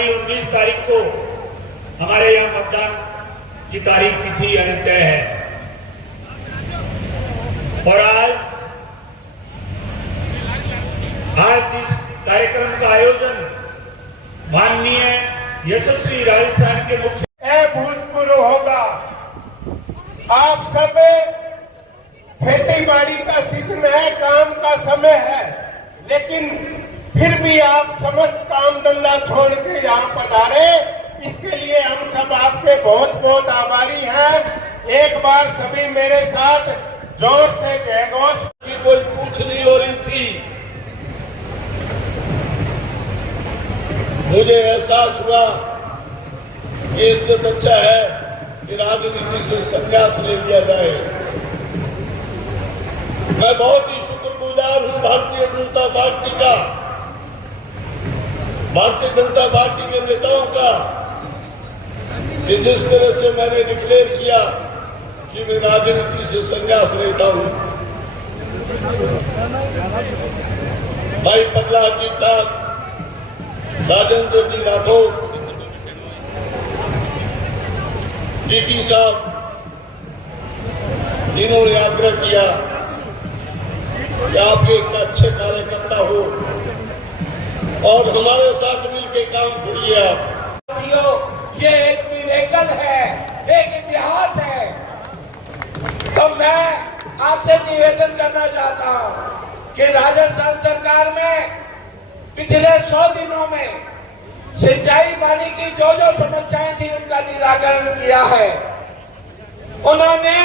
वाली 19 तारीख को हमारे यहाँ मतदान की तारीख तिथि तय है और आज इस कार्यक्रम का आयोजन माननीय यशस्वी राजस्थान के मुख्य भूतपूर्व होगा। आप सब खेती बाड़ी का सीजन है, काम का समय है, लेकिन फिर भी आप समस्त काम धंधा छोड़ के यहाँ पधारे, इसके लिए हम सब आपके बहुत बहुत आभारी हैं। एक बार सभी मेरे साथ जोर से जय घोष। की कोई पूछ नहीं हो रही थी, मुझे एहसास हुआ कि इससे अच्छा है कि राजनीति से संन्यास ले लिया जाए। मैं बहुत ही शुक्रगुजार हूं भारतीय जनता पार्टी का, भारतीय जनता पार्टी के नेताओं का, कि जिस तरह से मैंने डिक्लेयर किया कि मैं राजनीति से संन्यास लेता हूं। भाई प्रहलाद जी ठाकुर, राजेंद्र जी राठौर, डीटी साहब, जिन्होंने आग्रह किया कि आप एक अच्छे कार्यकर्ता हो और हमारे साथ मिलकर काम करिए। आप ये एक मिरेकल है, एक इतिहास है। तो मैं आपसे निवेदन करना चाहता हूं कि राजस्थान सरकार में पिछले 100 दिनों में सिंचाई पानी की जो जो समस्याएं थी उनका निराकरण किया है। उन्होंने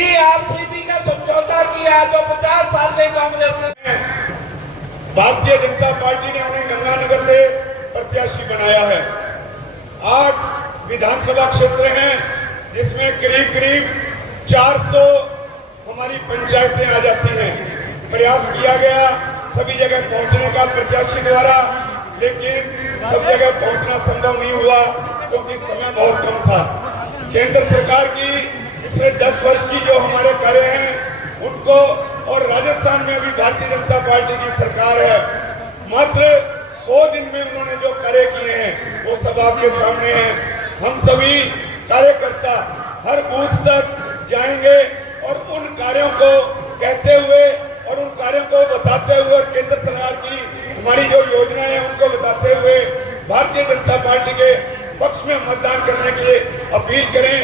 ERCP का समझौता किया जो 50 साल में कांग्रेस ने। भारतीय जनता पार्टी ने उन्हें गंगानगर से प्रत्याशी बनाया है। 8 विधानसभा क्षेत्र हैं, जिसमें करीब करीब 400 हमारी पंचायतें आ जाती हैं। प्रयास किया गया सभी जगह पहुंचने का प्रत्याशी द्वारा, लेकिन सब जगह पहुंचना संभव नहीं हुआ क्योंकि समय बहुत कम था। केंद्र सरकार की पिछले 10 वर्ष की जो हमारे कार्य हैं उनको, और राजस्थान में अभी भारतीय जनता पार्टी की सरकार है, मात्र 100 दिन में उन्होंने जो कार्य किए हैं वो सब आपके सामने हैं। हम सभी कार्यकर्ता हर बूथ तक जाएंगे और उन कार्यों को कहते हुए और उन कार्यों को बताते हुए और केंद्र सरकार की हमारी जो योजनाएं हैं उनको बताते हुए भारतीय जनता पार्टी के पक्ष में मतदान करने के लिए अपील करें।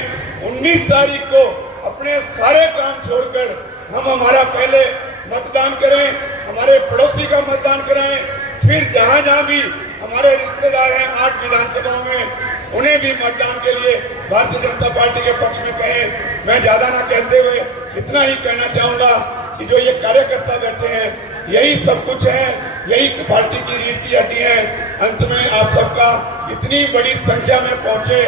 19 तारीख को अपने सारे काम छोड़कर हम हमारा पहले मतदान करें, हमारे पड़ोसी का मतदान कराएं, फिर जहां जहां भी हमारे रिश्तेदार हैं 8 विधानसभाओं में उन्हें भी मतदान के लिए भारतीय जनता पार्टी के पक्ष में कहें। मैं ज्यादा ना कहते हुए इतना ही कहना चाहूंगा कि जो ये कार्यकर्ता बैठे हैं यही सब कुछ है, यही पार्टी की रीढ़ की हड्डी है। अंत में आप सबका इतनी बड़ी संख्या में पहुंचे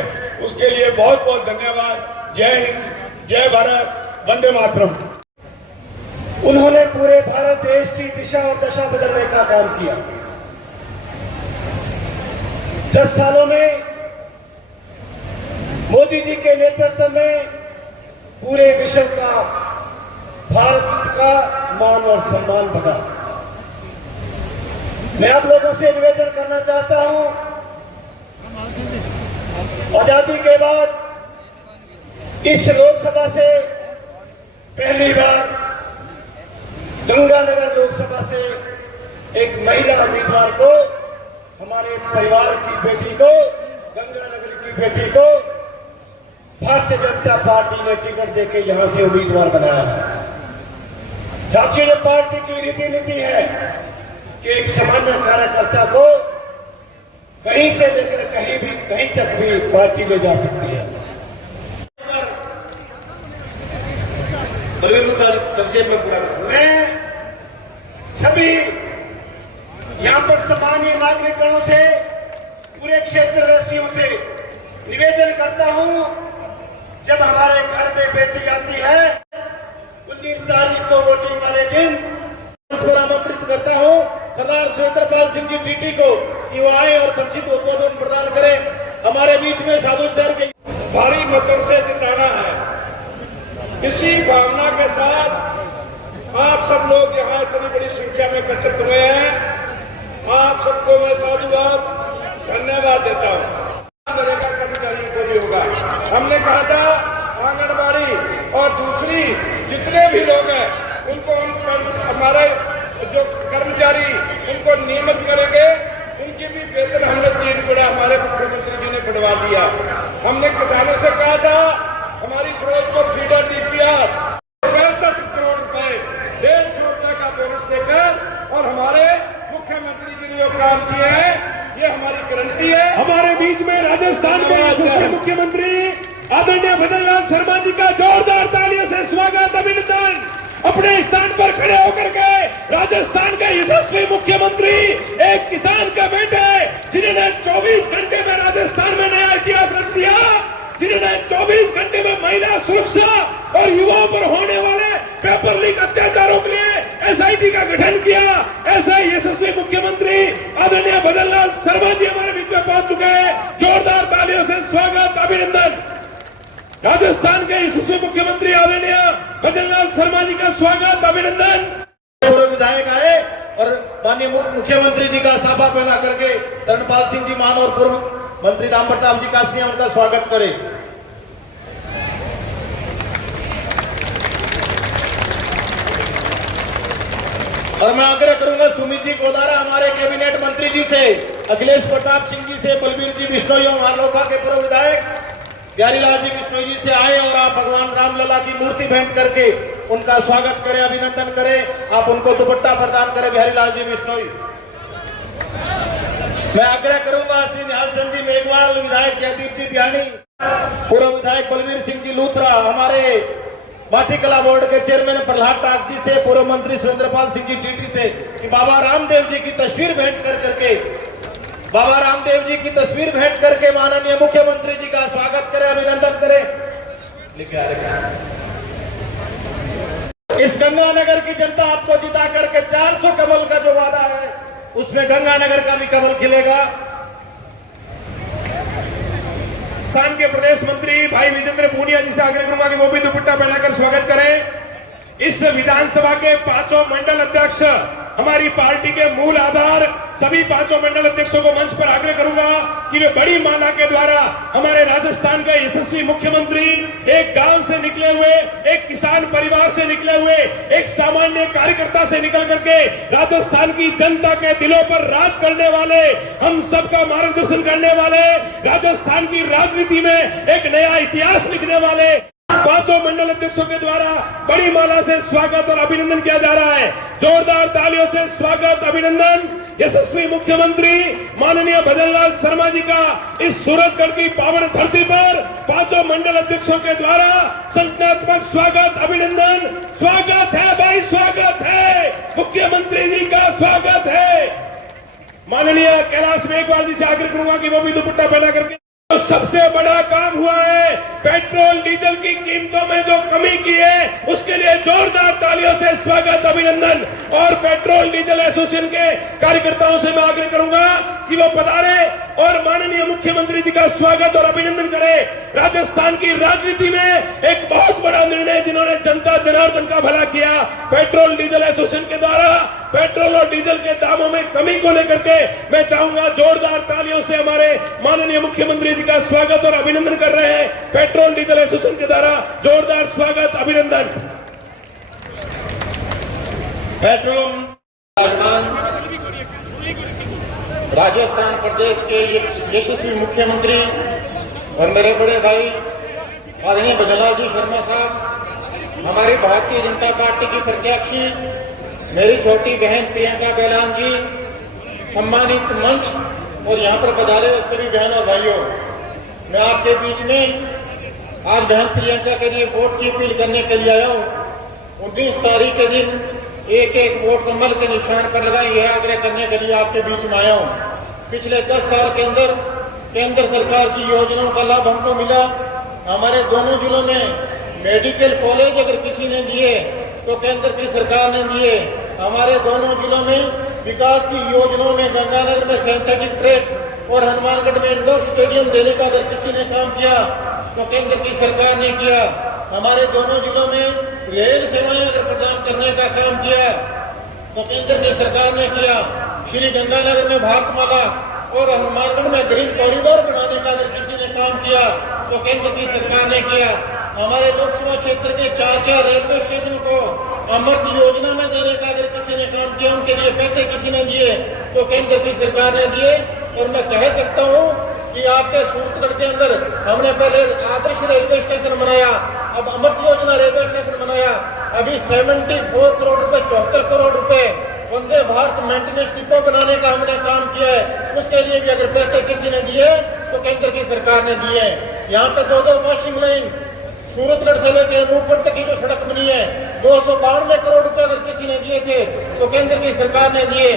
उसके लिए बहुत बहुत धन्यवाद। जय हिंद, जय भारत, वंदे मातरम। उन्होंने पूरे भारत देश की दिशा और दशा बदलने का काम किया। 10 सालों में मोदी जी के नेतृत्व में पूरे विश्व का, भारत का मान और सम्मान बढ़ा। मैं आप लोगों से निवेदन करना चाहता हूं, आजादी के बाद इस लोकसभा से पहली बार गंगानगर लोकसभा से एक महिला उम्मीदवार को, हमारे परिवार की बेटी को, गंगानगर की बेटी को भारतीय जनता पार्टी ने टिकट देके यहां से उम्मीदवार बनाया है। साथियों, ये पार्टी की रीति नीति है कि एक सामान्य कार्यकर्ता को कहीं से लेकर कहीं तक भी पार्टी ले जा सकती है। संक्षेप में पूरा मैं सभी यहां पर सामान्य नागरिकों से, पूरे क्षेत्रवासियों से निवेदन करता हूं, जब हमारे घर में बेटी आती है 19 तारीख को वोटिंग वाले दिन, आमंत्रित करता हूं सरदार सुरेंद्रपाल सिंह जी टीटी को कि वो आए और संक्षिप्त उद्बोधन प्रदान करें। हमारे बीच में साधु सर के भारी मतों से जिताना है। इसी भावना के साथ आप सब लोग यहाँ इतनी बड़ी संख्या में एकत्रित हुए हैं। आप सबको मैं साधुवाद हमने कहा था आंगनबाड़ी और दूसरी जितने भी लोग हैं उनको हमारे जो कर्मचारी उनको नियमित करेंगे, उनकी भी वेतन हमने 3 गुना हमारे मुख्यमंत्री जी ने बढ़वा दिया। हमने किसानों से कहा था हमारी फिरोजपुर फीडर डीपीआर 65 करोड़ रुपए 150 रुपए का बोनस देकर और हमारे मुख्यमंत्री जी ने जो काम किए हैं ये हमारी गारंटी है। हमारे बीच में राजस्थान के यशस्वी मुख्यमंत्री आदरणीय भजनलाल शर्मा जी का जोरदार तालियों से स्वागत, अभिनंदन। अपने स्थान पर खड़े होकर के राजस्थान के यशस्वी मुख्यमंत्री एक किसान का बेटा है, जिन्होंने 24 घंटे में राजस्थान में नया इतिहास रच दिया, जिन्होंने 24 घंटे में महिला सुरक्षा और युवाओं पर होने वाले पेपर लीक अत्याचारों के लिए एसआईटी का गठन किया। ऐसे यशस्वी मुख्यमंत्री आदरणीय भजनलाल शर्मा जी हमारे बीच में पहुंच चुके हैं। जोरदार तालियों से स्वागत, अभिनंदन। राजस्थान के यशस्वी मुख्यमंत्री आदरणीय भजनलाल शर्मा जी का स्वागत, अभिनंदन। पूर्व विधायक आए और माननीय मुख्यमंत्री जी का साफा पहना करके शरणपाल सिंह जी मान और पूर्व मंत्री राम प्रताप जी कासनिया उनका स्वागत करें। और मैं आग्रह करूंगा सुमित जी कोदारा हमारे कैबिनेट मंत्री जी से, अखिलेश प्रताप सिंह जी से, बलबीर जी बिश्नोई मारलोखा के पूर्व विधायक बिहारीलाल जी बिश्नोई जी से आए और आप भगवान रामलला की मूर्ति भेंट करके उनका स्वागत करें, अभिनंदन करें। आप उनको दुपट्टा प्रदान करें बिहारीलाल जी बिश्नोई। मैं आग्रह करूंगा श्री निहाल चंद जी मेघवाल, विधायक जयदीप जी बियानी, पूर्व विधायक बलबीर सिंह जी लूथरा, हमारे माटी कला बोर्ड के चेयरमैन प्रहलाद टाक जी से, पूर्व मंत्री सुरेंद्रपाल सिंह जी टीटी से कि बाबा रामदेव जी की तस्वीर भेंट करके बाबा रामदेव जी की तस्वीर भेंट करके माननीय मुख्यमंत्री जी का स्वागत करें, अभिनंदन करें। लिखे आ रहे इस गंगानगर की जनता आपको जिता करके 400 कमल का जो वादा है उसमें गंगानगर का भी कमल खिलेगा। राजस्थान के प्रदेश मंत्री भाई विजेंद्र पूनिया जी से आग्रह करूंगा कि वो भी दुपट्टा पहनाकर स्वागत करें। इस विधानसभा के 5 मंडल अध्यक्ष हमारी पार्टी के मूल आधार, सभी 5 मंडल अध्यक्षों को मंच पर आग्रह करूंगा कि वे बड़ी माला के द्वारा हमारे राजस्थान का यशस्वी मुख्यमंत्री एक गांव से निकले हुए, एक किसान परिवार से निकले हुए, एक सामान्य कार्यकर्ता से निकल करके राजस्थान की जनता के दिलों पर राज करने वाले, हम सबका मार्गदर्शन करने वाले, राजस्थान की राजनीति में एक नया इतिहास लिखने वाले 5 मंडल अध्यक्षों के द्वारा बड़ी माला से स्वागत और अभिनंदन किया जा रहा है। जोरदार तालियों से स्वागत, अभिनंदन। यशस्वी मुख्यमंत्री माननीय भजनलाल शर्मा जी का इस सूरतगढ़ की पावन धरती पर 5 मंडल अध्यक्षों के द्वारा संज्ञानात्मक स्वागत, अभिनंदन। स्वागत है भाई, स्वागत है, मुख्यमंत्री जी का स्वागत है। माननीय कैलाश मेघवाल जी से आग्रह करूंगा कि वो भी दुपट्टा पहना करके। तो सबसे बड़ा काम हुआ है पेट्रोल डीजल की कीमतों में जो कमी की है उसके लिए जोरदार तालियों से स्वागत, अभिनंदन। और पेट्रोल डीजल एसोसिएशन के कार्यकर्ताओं से मैं आग्रह करूंगा कि वो पधारे और माननीय मुख्यमंत्री जी का स्वागत और अभिनंदन करें। राजस्थान की राजनीति में एक बहुत बड़ा निर्णय जिन्होंने जनता जनार्दन का भला किया, पेट्रोल डीजल एसोसिएशन के द्वारा पेट्रोल और डीजल के दामों में कमी को लेकर के मैं चाहूंगा जोरदार तालियों से हमारे माननीय मुख्यमंत्री जी का स्वागत और अभिनंदन कर रहे हैं। पेट्रोल डीजल एसोसिएशन के द्वारा जोरदार स्वागत, अभिनंदन। पेट्रोल राजस्थान प्रदेश के यशस्वी मुख्यमंत्री और मेरे बड़े भाई आदरणीय भजनलाल जी शर्मा साहब, हमारी भारतीय जनता पार्टी की प्रत्याशी मेरी छोटी बहन प्रियंका बैलान जी, सम्मानित मंच और यहाँ पर पधारे हुए सभी बहन और भाइयों, मैं आपके बीच में आज बहन प्रियंका के लिए वोट की अपील करने के लिए आया हूँ। 19 तारीख के दिन एक एक वोट कमल के निशान पर लगाए यह आग्रह करने के लिए आपके बीच में आया हूँ। पिछले 10 साल के अंदर केंद्र सरकार की योजनाओं का लाभ हमको मिला। हमारे दोनों जिलों में मेडिकल कॉलेज अगर किसी ने दिए तो केंद्र की सरकार ने दिए। हमारे दोनों जिलों में विकास की योजनाओं में गंगानगर में सिंथेटिक ट्रैक और हनुमानगढ़ में इंडोर स्टेडियम देने का अगर किसी ने काम किया तो केंद्र की सरकार ने किया। हमारे दोनों जिलों में रेल सेवाएं अगर प्रदान करने का काम किया तो केंद्र की सरकार ने किया। श्री गंगानगर में भारतमाला और हनुमानगढ़ में ग्रीन कॉरिडोर बनाने का अगर किसी ने काम किया तो केंद्र की सरकार ने किया। हमारे लोकसभा क्षेत्र के 4 रेलवे स्टेशन को अमृत योजना में देने का अगर किसी ने काम किया, उनके लिए पैसे किसी ने दिए तो केंद्र की सरकार ने दिए। और मैं कह सकता हूँ कि आपके सूरतगढ़ के अंदर हमने पहले आदर्श रेलवे स्टेशन बनाया, अब अमृत योजना रेलवे स्टेशन बनाया। अभी 74 करोड़ रुपए, 74 करोड़ रुपए वंदे भारत मेंटेनेंस डिपो बनाने का हमने काम किया है। उसके लिए भी अगर पैसे किसी ने दिए तो केंद्र की सरकार ने दिए। यहाँ पे 2 वॉशिंग लाइन सूरतगढ़ से लेकर नूरपुर तक की जो सड़क बनी है, 292 करोड़ रुपए अगर किसी ने दिए थे तो केंद्र की सरकार ने दिए।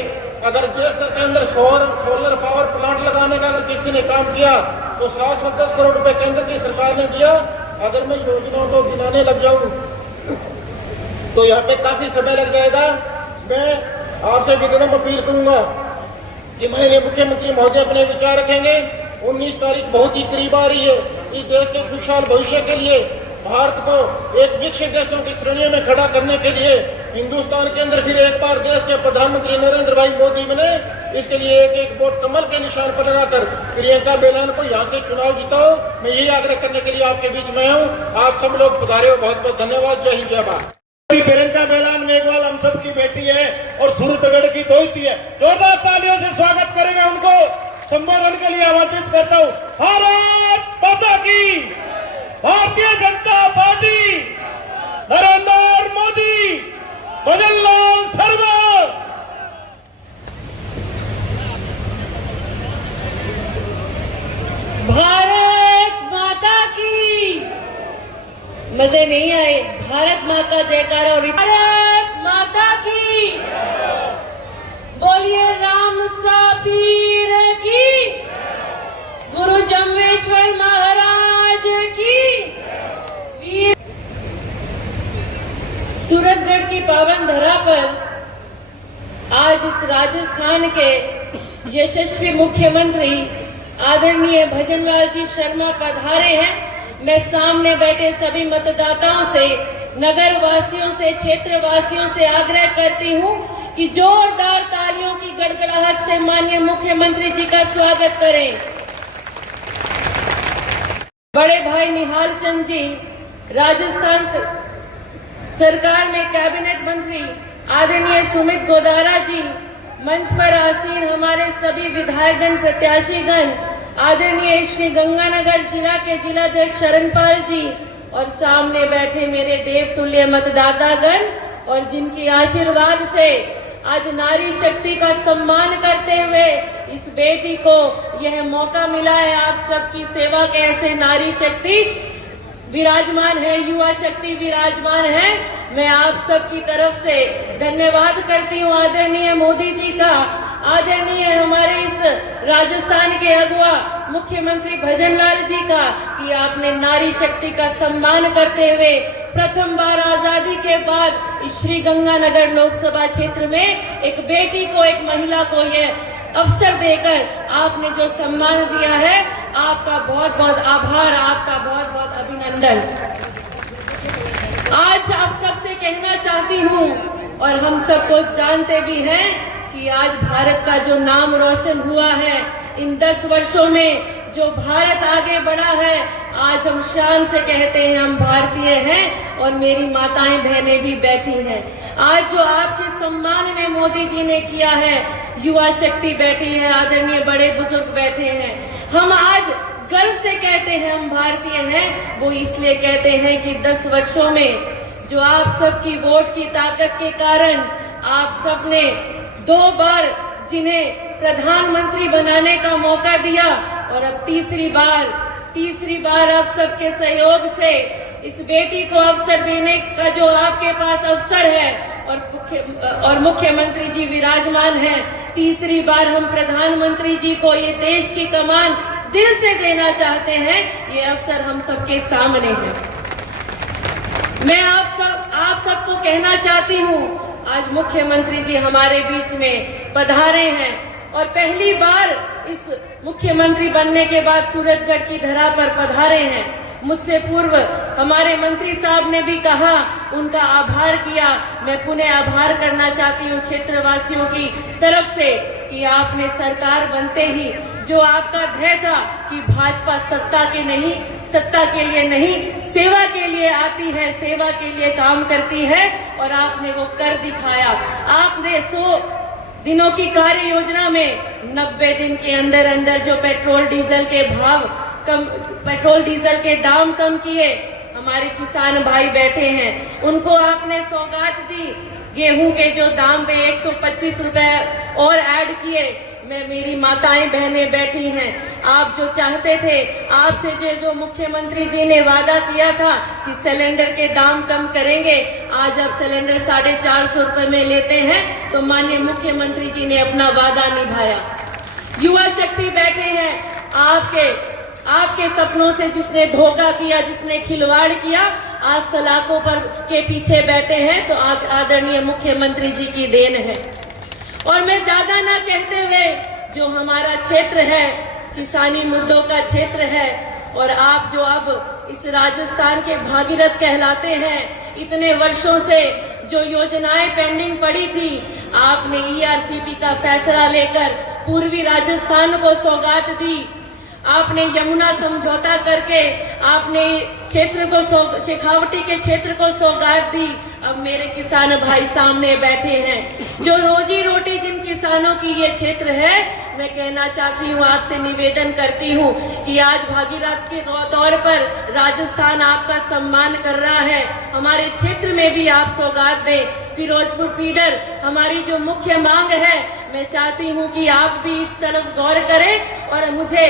अगर देश के अंदर सोलर पावर प्लांट लगाने का अगर किसी ने काम किया तो 710 करोड़ रुपए केंद्र की सरकार ने दिया। अगर मैं योजनाओं को गिनाने लग जाऊं तो यहाँ पे काफी समय लग जाएगा। मैं आपसे विनम्र अपील करूंगा कि माननीय मुख्यमंत्री महोदय अपने विचार रखेंगे। 19 तारीख बहुत ही करीब आ रही है। इस देश के खुशहाल भविष्य के लिए, भारत को एक विकसित देशों की श्रेणी में खड़ा करने के लिए हिंदुस्तान के अंदर फिर एक बार देश के प्रधानमंत्री नरेंद्र भाई मोदी बने। इसके लिए एक वोट कमल के निशान पर लगाकर प्रियंका बेलान को यहाँ से चुनाव जिताओ। मैं यही आग्रह करने के लिए आपके बीच में हूँ। आप सब लोग पधारे हो, बहुत बहुत धन्यवाद। जय हिंद, जय भारत। प्रियंका बेलान मेघवाल हम सब की बेटी है और सूरतगढ़ की दोस्ती है। जोरदार तालियों से स्वागत करेंगे उनको। संबोधन के लिए आमंत्रित करता हूँ। भारत माता की, भारतीय जनता पार्टी, नरेंद्र मोदी, भजनलाल शर्मा। भारत माता की। मजे नहीं आए? भारत माँ का जयकारा और भारत माता की। बोलिए राम साबीर की, गुरु जम्बेश्वर महाराज की। वीर सूरतगढ़ की पावन धरा पर आज इस राजस्थान के यशस्वी मुख्यमंत्री आदरणीय भजनलाल जी शर्मा पधारे हैं। मैं सामने बैठे सभी मतदाताओं से, नगर वासियों से, क्षेत्र वासियों से आग्रह करती हूं कि जोरदार तालियों की गड़गड़ाहट से माननीय मुख्यमंत्री जी का स्वागत करें। बड़े भाई निहाल चंद जी, राजस्थान सरकार में कैबिनेट मंत्री आदरणीय सुमित गोदारा जी, मंच पर आसीन हमारे सभी विधायकगण, प्रत्याशीगण, आदरणीय श्री गंगानगर जिला के जिलाध्यक्ष शरणपाल जी और सामने बैठे मेरे देवतुल्य मतदातागण और जिनकी आशीर्वाद से आज नारी शक्ति का सम्मान करते हुए इस बेटी को यह मौका मिला है। आप सबकी सेवा के ऐसे नारी शक्ति विराजमान है, युवा शक्ति विराजमान है। मैं आप सबकी तरफ से धन्यवाद करती हूँ आदरणीय मोदी जी का, आदरणीय हमारे इस राजस्थान के अगुआ मुख्यमंत्री भजनलाल जी का कि आपने नारी शक्ति का सम्मान करते हुए प्रथम बार आजादी के बाद इस श्री गंगानगर लोकसभा क्षेत्र में एक बेटी को, एक महिला को यह अवसर देकर आपने जो सम्मान दिया है, आपका बहुत बहुत आभार, आपका बहुत बहुत अभिनंदन। आज आप सबसे कहना चाहती हूँ और हम सबको जानते भी हैं कि आज भारत का जो नाम रोशन हुआ है, इन 10 वर्षों में जो भारत आगे बढ़ा है, आज हम शान से कहते हैं हम भारतीय हैं और मेरी माताएं बहनें भी बैठी हैं। आज जो आपके सम्मान में मोदी जी ने किया है, युवा शक्ति बैठी है, आदरणीय बड़े बुजुर्ग बैठे हैं। हम आज गर्व से कहते हैं हम भारतीय हैं, वो इसलिए कहते हैं कि 10 वर्षों में जो आप सबकी वोट की ताकत के कारण आप सबने 2 बार जिन्हें प्रधानमंत्री बनाने का मौका दिया और अब तीसरी बार आप सबके सहयोग से इस बेटी को अवसर देने का जो आपके पास अवसर है और मुख्यमंत्री जी विराजमान हैं, तीसरी बार हम प्रधानमंत्री जी को ये देश की कमान दिल से देना चाहते हैं। ये अवसर हम सबके सामने है। मैं आप सबको कहना चाहती हूँ, आज मुख्यमंत्री जी हमारे बीच में पधारे हैं और पहली बार इस मुख्यमंत्री बनने के बाद सूरतगढ़ की धरा पर पधारे हैं। मुझसे पूर्व हमारे मंत्री साहब ने भी कहा, उनका आभार किया। मैं पुनः आभार करना चाहती हूँ क्षेत्रवासियों की तरफ से कि आपने सरकार बनते ही जो आपका ध्येय था कि भाजपा सत्ता के नहीं सत्ता के लिए नहीं, सेवा के लिए आती है, सेवा के लिए काम करती है और आपने वो कर दिखाया। आपने 100 दिनों की कार्य योजना में 90 दिन के अंदर अंदर जो पेट्रोल डीजल के भाव कम, पेट्रोल डीजल के दाम कम किए, हमारे किसान भाई बैठे हैं उनको आपने सौगात दी। गेहूं के जो दाम पे 125 रुपए और ऐड किए। मैं, मेरी माताएं बहनें बैठी हैं, आप जो चाहते थे, आपसे जो मुख्यमंत्री जी ने वादा किया था कि सिलेंडर के दाम कम करेंगे, आज आप सिलेंडर 450 रुपए में लेते हैं, तो माननीय मुख्यमंत्री जी ने अपना वादा निभाया। युवा शक्ति बैठे हैं, आपके सपनों से जिसने धोखा किया, जिसने खिलवाड़ किया, आज सलाखों पर के पीछे बैठे हैं, तो आदरणीय मुख्यमंत्री जी की देन है। और मैं ज्यादा ना कहते हुए, जो हमारा क्षेत्र है किसानी मुद्दों का क्षेत्र है, और आप जो अब इस राजस्थान के भागीरथ कहलाते हैं, इतने वर्षों से जो योजनाएं पेंडिंग पड़ी थी, आपने ERCP का फैसला लेकर पूर्वी राजस्थान को सौगात दी। आपने यमुना समझौता करके आपने क्षेत्र को, शेखावटी के क्षेत्र को सौगात दी। अब मेरे किसान भाई सामने बैठे हैं, जो रोजी रोटी जिन किसानों की ये क्षेत्र है, मैं कहना चाहती हूँ, आपसे निवेदन करती हूँ कि आज भागीरथ के तौर पर राजस्थान आपका सम्मान कर रहा है, हमारे क्षेत्र में भी आप सौगात दें। फिरोजपुर फीडर हमारी जो मुख्य मांग है, मैं चाहती हूँ कि आप भी इस तरफ गौर करें। और मुझे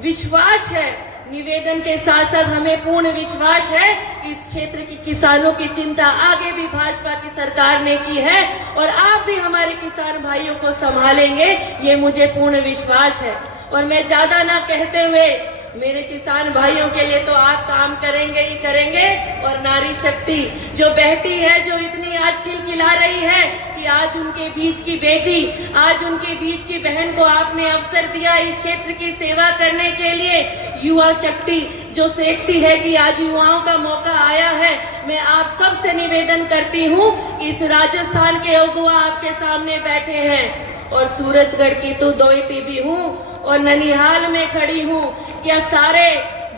विश्वास है, निवेदन के साथ साथ हमें पूर्ण विश्वास है कि इस क्षेत्र की किसानों की चिंता आगे भी भाजपा की सरकार ने की है और आप भी हमारे किसान भाइयों को संभालेंगे, ये मुझे पूर्ण विश्वास है। और मैं ज्यादा ना कहते हुए, मेरे किसान भाइयों के लिए तो आप काम करेंगे ही करेंगे, और नारी शक्ति जो बहती है, जो इतनी आज खिलखिला रही है कि आज उनके बीच की बेटी, आज उनके बीच की बहन को आपने अवसर दिया इस क्षेत्र की सेवा करने के लिए। युवा शक्ति जो देखती है कि आज युवाओं का मौका आया है, मैं आप सबसे निवेदन करती हूँ कि इस राजस्थान के अगुआ आपके सामने बैठे हैं, और सूरतगढ़ की तो दोयती भी हूँ और ननिहाल में खड़ी हूँ। क्या सारे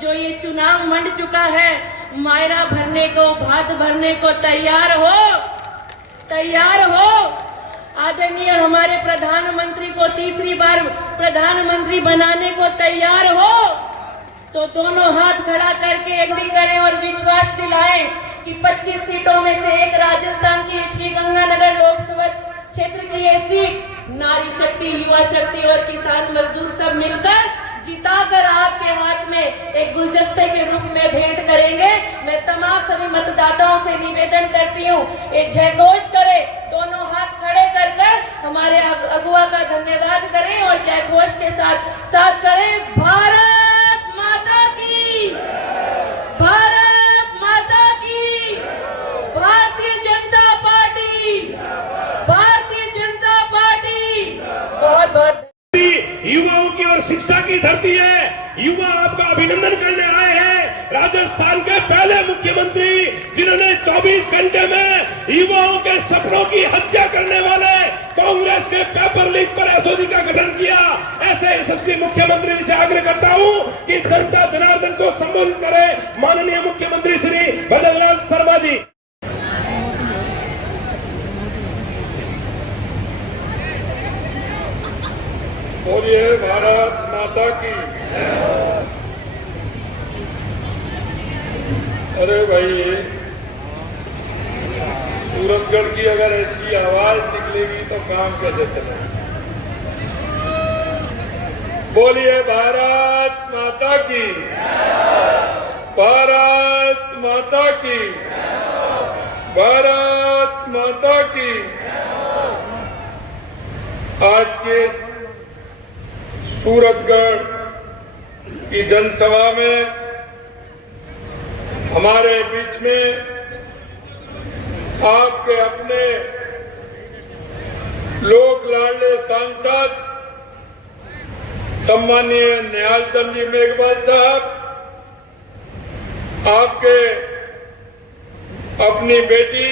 जो ये चुनाव मंड चुका है, मायरा भरने को, भात भरने को तैयार हो। आदरणीय हमारे प्रधानमंत्री को तीसरी बार प्रधानमंत्री बनाने को तैयार हो, तो दोनों हाथ खड़ा करके एग्री करें और विश्वास दिलाएं कि 25 सीटों में से एक राजस्थान की श्रीगंगानगर लोकसभा क्षेत्र की ये सीट नारी शक्ति, युवा शक्ति और किसान मजदूर सब मिलकर जिताकर आपके हाथ में एक गुलदस्ते के रूप में भेंट करेंगे। मैं तमाम सभी मतदाताओं से निवेदन करती हूँ, एक जयघोष करें, दोनों हाथ खड़े कर हमारे अगुआ का धन्यवाद करें और जयघोष के साथ करें, भारत माता की, भारत माता की, भारतीय जनता पार्टी, भारतीय जनता पार्टी। बहुत बहुत युवाओं की और शिक्षा की धरती है। युवा आपका अभिनंदन करने आए हैं। राजस्थान के पहले मुख्यमंत्री जिन्होंने 24 घंटे में युवाओं के सपनों की हत्या करने वाले कांग्रेस के पेपर लीक पर एसओजी का गठन किया। ऐसे यशस्वी मुख्यमंत्री जी से आग्रह करता हूं कि जनता जनार्दन को संबोधित करें माननीय मुख्यमंत्री श्री भजनलाल शर्मा जी। बोलिए भारत माता की। अरे भाई, सूरतगढ़ की अगर ऐसी आवाज निकलेगी तो काम कैसे चलेगा। बोलिए भारत माता की, भारत माता की, भारत माता की। आज के सूरतगढ़ की जनसभा में हमारे बीच में आपके अपने लोक लाडले सांसद सम्मानीय निहाल चंद जी मेघवाल साहब, आपके अपनी बेटी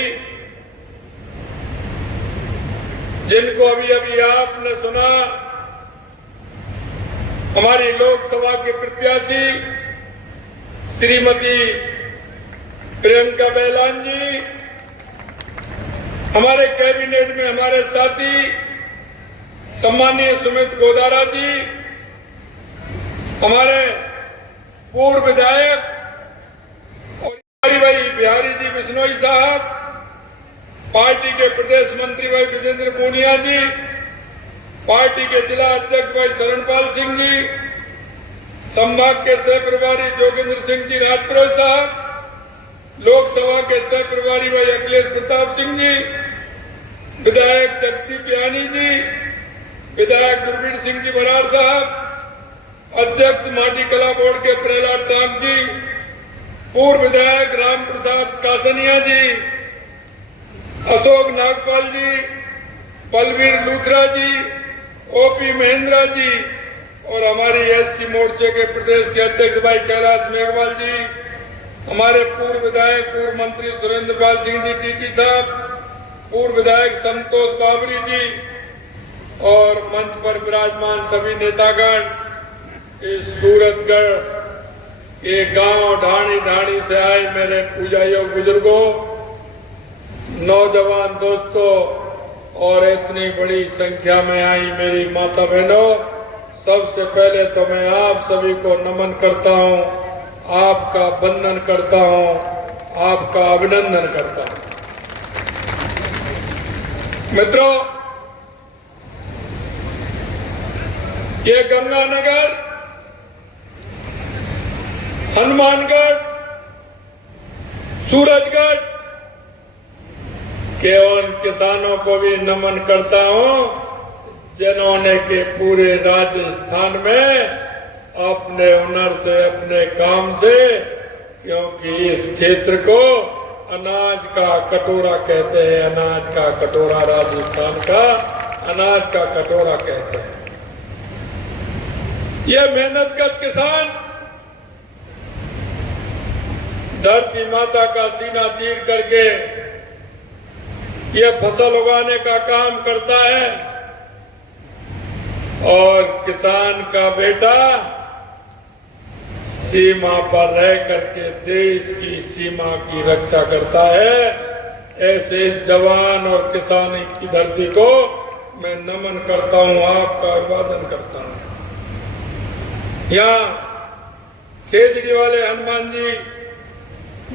जिनको अभी अभी आपने सुना, हमारी लोकसभा के प्रत्याशी श्रीमती प्रियंका बैलान जी, हमारे कैबिनेट में हमारे साथी सम्मानीय सुमित गोदारा जी, हमारे पूर्व विधायक और भाई बिहारी जी बिश्नोई साहब, पार्टी के प्रदेश मंत्री भाई विजेंद्र पूनिया जी, पार्टी के जिला अध्यक्ष भाई शरणपाल सिंह जी, संभाग के सह प्रभारी जोगेंद्र सिंह जी राजपुरोहित साहब, लोकसभा के सह प्रभारी भाई अखिलेश प्रताप सिंह जी, विधायक जगदीप यानी जी, विधायक गुरबीर सिंह जी बराड़ साहब, अध्यक्ष माटी कला बोर्ड के प्रहलाद टांग जी, पूर्व विधायक राम प्रसाद कासनिया जी, अशोक नागपाल जी, बलवीर लूथरा जी, ओपी महेंद्रा जी और हमारी एससी मोर्चे के प्रदेश के अध्यक्ष भाई कैलाश मेघवाल जी, हमारे पूर्व विधायक पूर्व मंत्री सुरेंद्र पाल सिंह जी टीटी साहब, पूर्व विधायक संतोष बाबरी जी और मंच पर विराजमान सभी नेतागण, इस सूरतगढ़ ये गांव ढाणी ढाणी से आए मेरे पूजा योग बुजुर्गों, नौजवान दोस्तों और इतनी बड़ी संख्या में आई मेरी माता बहनों, सबसे पहले तो मैं आप सभी को नमन करता हूं, आपका वंदन करता हूं, आपका अभिनंदन करता हूं। मित्रों, ये गंगानगर, हनुमानगढ़, सूरजगढ़ के उन किसानों को भी नमन करता हूं जिन्होंने के पूरे राजस्थान में अपने हुनर से, अपने काम से, क्योंकि इस क्षेत्र को अनाज का कटोरा कहते हैं, अनाज का कटोरा, राजस्थान का अनाज का कटोरा कहते हैं। ये मेहनतकश किसान धरती माता का सीना चीर करके ये फसल उगाने का काम करता है और किसान का बेटा सीमा पर रह करके देश की सीमा की रक्षा करता है। ऐसे जवान और किसान की धरती को मैं नमन करता हूं, आपका अभिवादन करता हूं। यहाँ खेजड़ी वाले हनुमान जी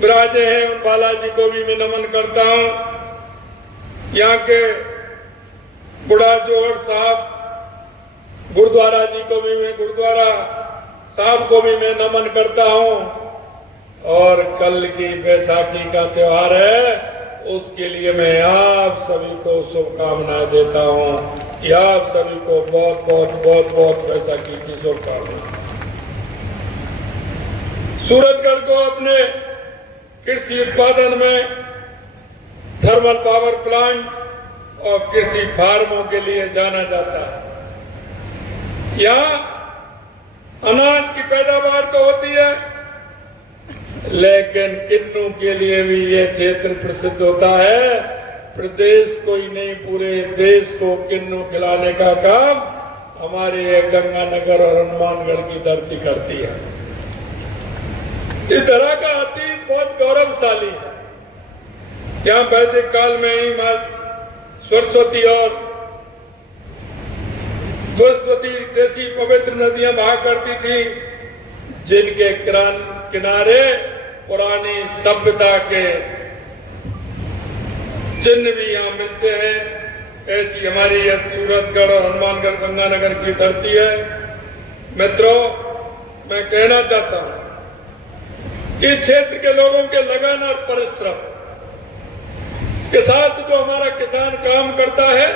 विराजे हैं, उन बालाजी को भी मैं नमन करता हूं। यहाँ के बुढ़ा जोहर साहब गुरुद्वारा जी को भी मैं, गुरुद्वारा साहब को भी मैं नमन करता हूं। और कल की बैसाखी का त्योहार है, उसके लिए मैं आप सभी को शुभकामनाएं देता हूं कि आप सभी को बहुत बहुत बहुत बहुत बैसाखी की शुभकामनाएं। सूरतगढ़ को अपने कृषि उत्पादन में थर्मल पावर प्लांट और कृषि फार्मों के लिए जाना जाता है। यहाँ अनाज की पैदावार तो होती है, लेकिन किन्नू के लिए भी ये क्षेत्र प्रसिद्ध होता है। प्रदेश को ही नहीं, पूरे देश को किन्नू खिलाने का काम हमारे ये गंगानगर और हनुमानगढ़ की धरती करती है। इस तरह का अतीत बहुत गौरवशाली है। यहाँ वैदिक काल में ही मां सरस्वती और गोस्वती जैसी पवित्र नदियां बहा करती थी, जिनके किनारे पुरानी सभ्यता के चिन्ह भी यहाँ मिलते हैं। ऐसी हमारी यह सूरतगढ़ और हनुमानगढ़ गंगानगर की धरती है। मित्रों, मैं कहना चाहता हूं कि क्षेत्र के लोगों के लगन और परिश्रम के साथ जो हमारा किसान काम करता है,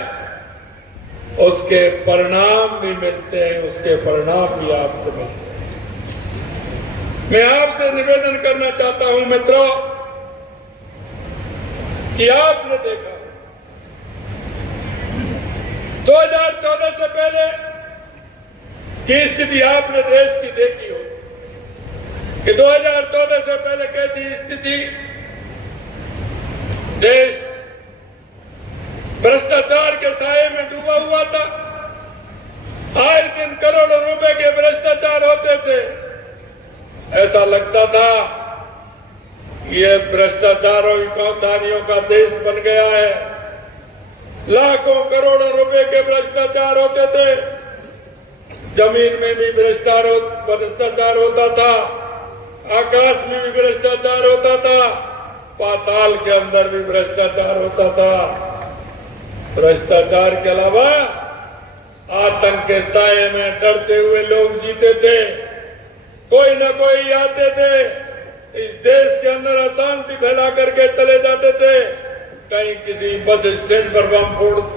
उसके परिणाम भी मिलते हैं, उसके परिणाम भी आपको मिलते हैं। मैं आपसे निवेदन करना चाहता हूं मित्रों कि आपने देखा 2014 से पहले की स्थिति आपने देश की देखी हो कि 2014 से पहले कैसी स्थिति, देश भ्रष्टाचार के साए में डूबा हुआ था। आए दिन करोड़ों रुपए के भ्रष्टाचार होते थे। ऐसा ऐसा लगता था ये भ्रष्टाचारों कर्मचारियों का देश बन गया है। लाखों करोड़ों रुपए के भ्रष्टाचार होते थे, जमीन में भी भ्रष्टाचार होता था, आकाश में भी भ्रष्टाचार होता था, पाताल के अंदर भी भ्रष्टाचार होता था। भ्रष्टाचार के अलावा आतंक के साये में डरते हुए लोग जीते थे। कोई न कोई आते थे, इस देश के अंदर अशांति फैला करके चले जाते थे। कहीं किसी बस स्टैंड पर बम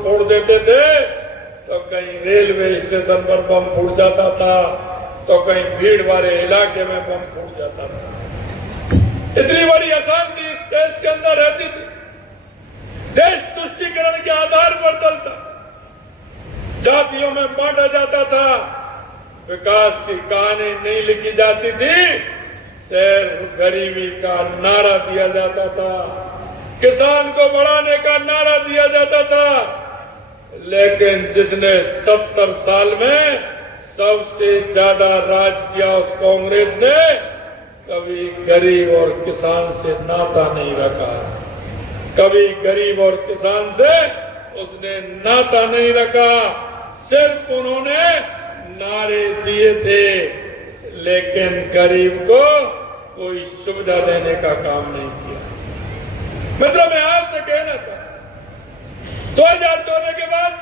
फोड़ देते थे, तो कहीं रेलवे स्टेशन पर बम फूट जाता था, तो कहीं भीड़ वाले इलाके में बम फूट जाता था। इतनी बड़ी अशांति इस देश के अंदर रहती थी। देश तुष्टीकरण के आधार पर चलता, जातियों में बांटा जाता था, विकास की कहानी नहीं लिखी जाती थी, सिर्फ गरीबी का नारा दिया जाता था, किसान को बढ़ाने का नारा दिया जाता था। लेकिन जिसने 70 साल में सबसे ज्यादा राज किया उस कांग्रेस ने कभी गरीब और किसान से नाता नहीं रखा, कभी गरीब और किसान से उसने नाता नहीं रखा। सिर्फ उन्होंने नारे दिए थे, लेकिन गरीब को कोई सुविधा देने का काम नहीं किया। मतलब मैं आपसे कहना चाहता हूं, 2014 के बाद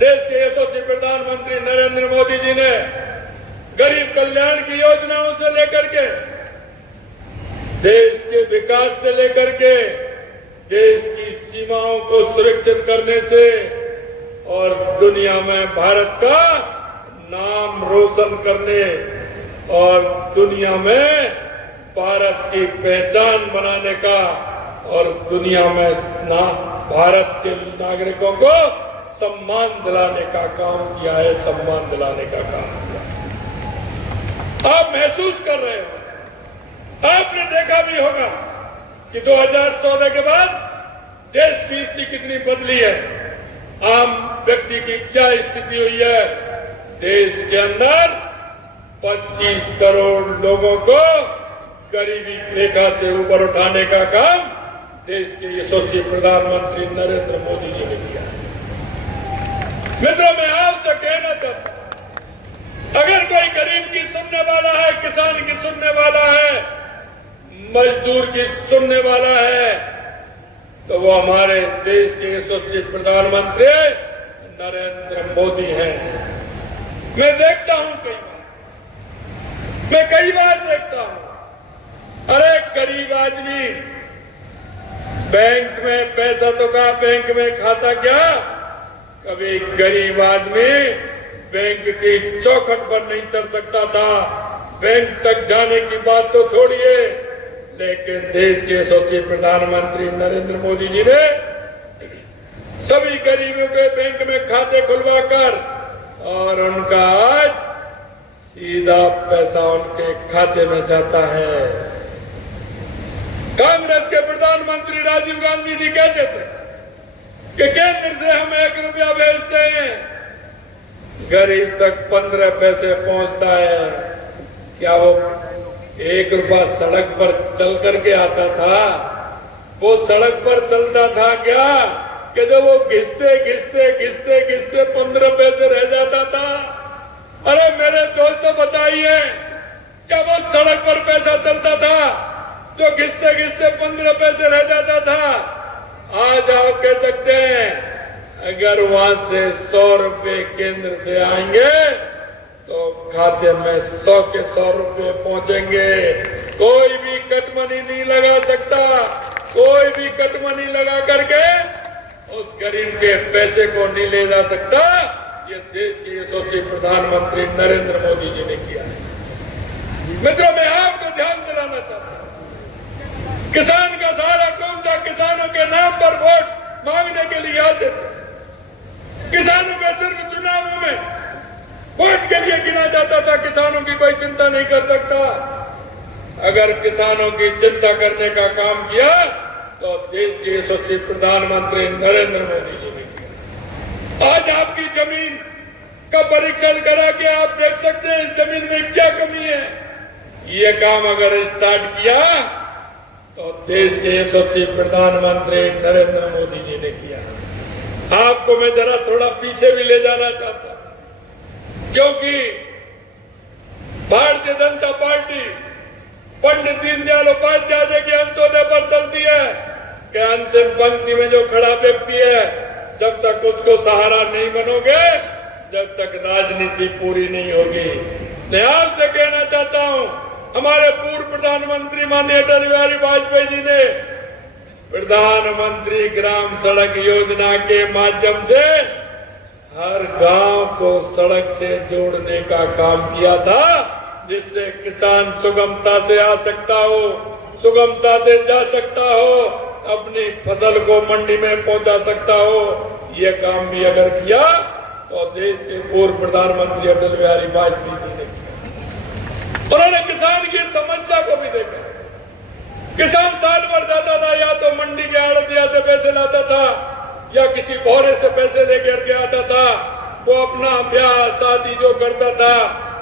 देश के यशस्वी प्रधानमंत्री नरेंद्र मोदी जी ने गरीब कल्याण की योजनाओं से लेकर के, देश के विकास से लेकर के, देश की सीमाओं को सुरक्षित करने से और दुनिया में भारत का नाम रोशन करने और दुनिया में भारत की पहचान बनाने का और दुनिया में भारत के नागरिकों को सम्मान दिलाने का काम किया है, सम्मान दिलाने का काम किया। आप महसूस कर रहे हो, आपने देखा भी होगा कि 2014 के बाद देश की स्थिति कितनी बदली है, आम व्यक्ति की क्या स्थिति हुई है। देश के अंदर 25 करोड़ लोगों को गरीबी रेखा से ऊपर उठाने का काम देश के यशस्वी प्रधानमंत्री नरेंद्र मोदी जी ने किया। मित्रों, मैं आपसे कहना चाहता हूं, अगर कोई गरीब की सुनने वाला है, किसान की सुनने वाला है, मजदूर की सुनने वाला है, तो वो हमारे देश के यशस्वी प्रधानमंत्री नरेंद्र मोदी हैं। मैं देखता हूं कई बार देखता हूं, अरे गरीब आदमी बैंक में पैसा तो का, बैंक में खाता क्या। कभी गरीब आदमी बैंक की चौखट पर नहीं चढ़ सकता था, बैंक तक जाने की बात तो छोड़िए। लेकिन देश के यशस्वी प्रधानमंत्री नरेंद्र मोदी जी ने सभी गरीबों के बैंक में खाते खुलवाकर और उनका आज सीधा पैसा उनके खाते में जाता है। कांग्रेस के प्रधानमंत्री राजीव गांधी जी कहते थे कि केंद्र से हम 1 रुपया भेजते हैं, गरीब तक 15 पैसे पहुंचता है। क्या वो 1 रुपया सड़क पर चल करके आता था? वो सड़क पर चलता था क्या कि जब वो घिसते घिसते घिसते घिसते 15 पैसे रह जाता था? अरे मेरे दोस्तों बताइए, क्या वो सड़क पर पैसा चलता था जो घिसते घिसते 15 पैसे रह जाता था? आज आप कह सकते हैं अगर वहां से 100 रुपए केंद्र से आएंगे तो खाते में 100 के 100 रुपए पहुंचेंगे। कोई भी कटमनी नहीं लगा सकता, कोई भी कटमनी लगा करके उस गरीब के पैसे को नहीं ले जा सकता। ये देश के यशस्वी प्रधानमंत्री नरेंद्र मोदी जी ने किया है। मित्रों, मैं आपको ध्यान दिलाना चाहता हूं, किसान का सहारा कौन था? किसानों के नाम पर वोट मांगने के लिए आते थे। किसानों का सिर्फ चुनावों में वोट के लिए गिना जाता था, किसानों की कोई चिंता नहीं कर सकता। अगर किसानों की चिंता करने का काम किया तो देश के यशस्वी प्रधानमंत्री नरेंद्र मोदी जी ने किया। आज आपकी जमीन का परीक्षण करा के आप देख सकते हैं इस जमीन में क्या कमी है। ये काम अगर स्टार्ट किया तो देश के यशस्वी प्रधानमंत्री नरेंद्र मोदी जी ने किया। आपको मैं जरा थोड़ा पीछे भी ले जाना चाहता हूं, क्योंकि भारतीय जनता पार्टी पंडित दीनदयाल उपाध्याय जी के अंत्योदय पर चलती है कि अंतिम पंक्ति में जो खड़ा व्यक्ति है, जब तक उसको सहारा नहीं बनोगे, जब तक राजनीति पूरी नहीं होगी। मैं आपसे कहना चाहता हूं, हमारे पूर्व प्रधानमंत्री माननीय अटल बिहारी वाजपेयी जी ने प्रधानमंत्री ग्राम सड़क योजना के माध्यम से हर गांव को सड़क से जोड़ने का काम किया था, जिससे किसान सुगमता से आ सकता हो, सुगमता से जा सकता हो, अपनी फसल को मंडी में पहुंचा सकता हो। ये काम भी अगर किया तो देश के पूर्व प्रधानमंत्री अटल बिहारी वाजपेयी जी ने किया। उन्होंने किसान की समस्या को भी देखा। किसान साल भर जाता था, या तो मंडी के आड़तिया से पैसे लाता था या किसी भौरे से पैसे लेकर के आता था। वो अपना ब्याह शादी जो करता था,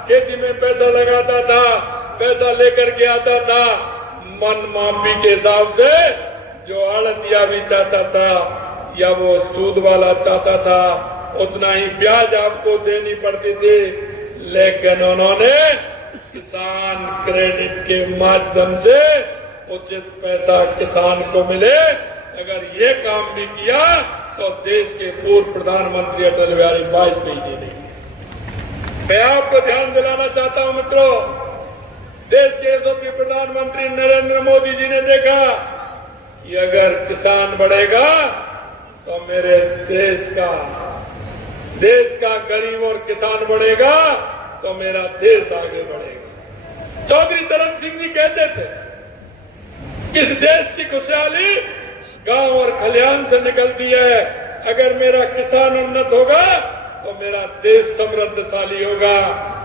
खेती में पैसा लगाता था, पैसा लेकर के आता था। मन माफी के हिसाब से जो आड़तिया भी चाहता था या वो सूद वाला चाहता था, उतना ही ब्याज आपको देनी पड़ती थी। लेकिन उन्होंने किसान क्रेडिट के माध्यम से उचित पैसा किसान को मिले, अगर ये काम भी किया तो देश के पूर्व प्रधानमंत्री अटल बिहारी वाजपेयी जी ने। मैं आपको ध्यान दिलाना चाहता हूं मित्रों, देश के यशस्वी प्रधानमंत्री नरेंद्र मोदी जी ने देखा कि अगर किसान बढ़ेगा तो मेरे देश का गरीब और किसान बढ़ेगा तो मेरा देश आगे बढ़ेगा। चौधरी चरण सिंह जी कहते थे, इस देश की खुशहाली गांव और खलिहान से निकलती है। अगर मेरा किसान उन्नत होगा तो मेरा देश समृद्धशाली होगा।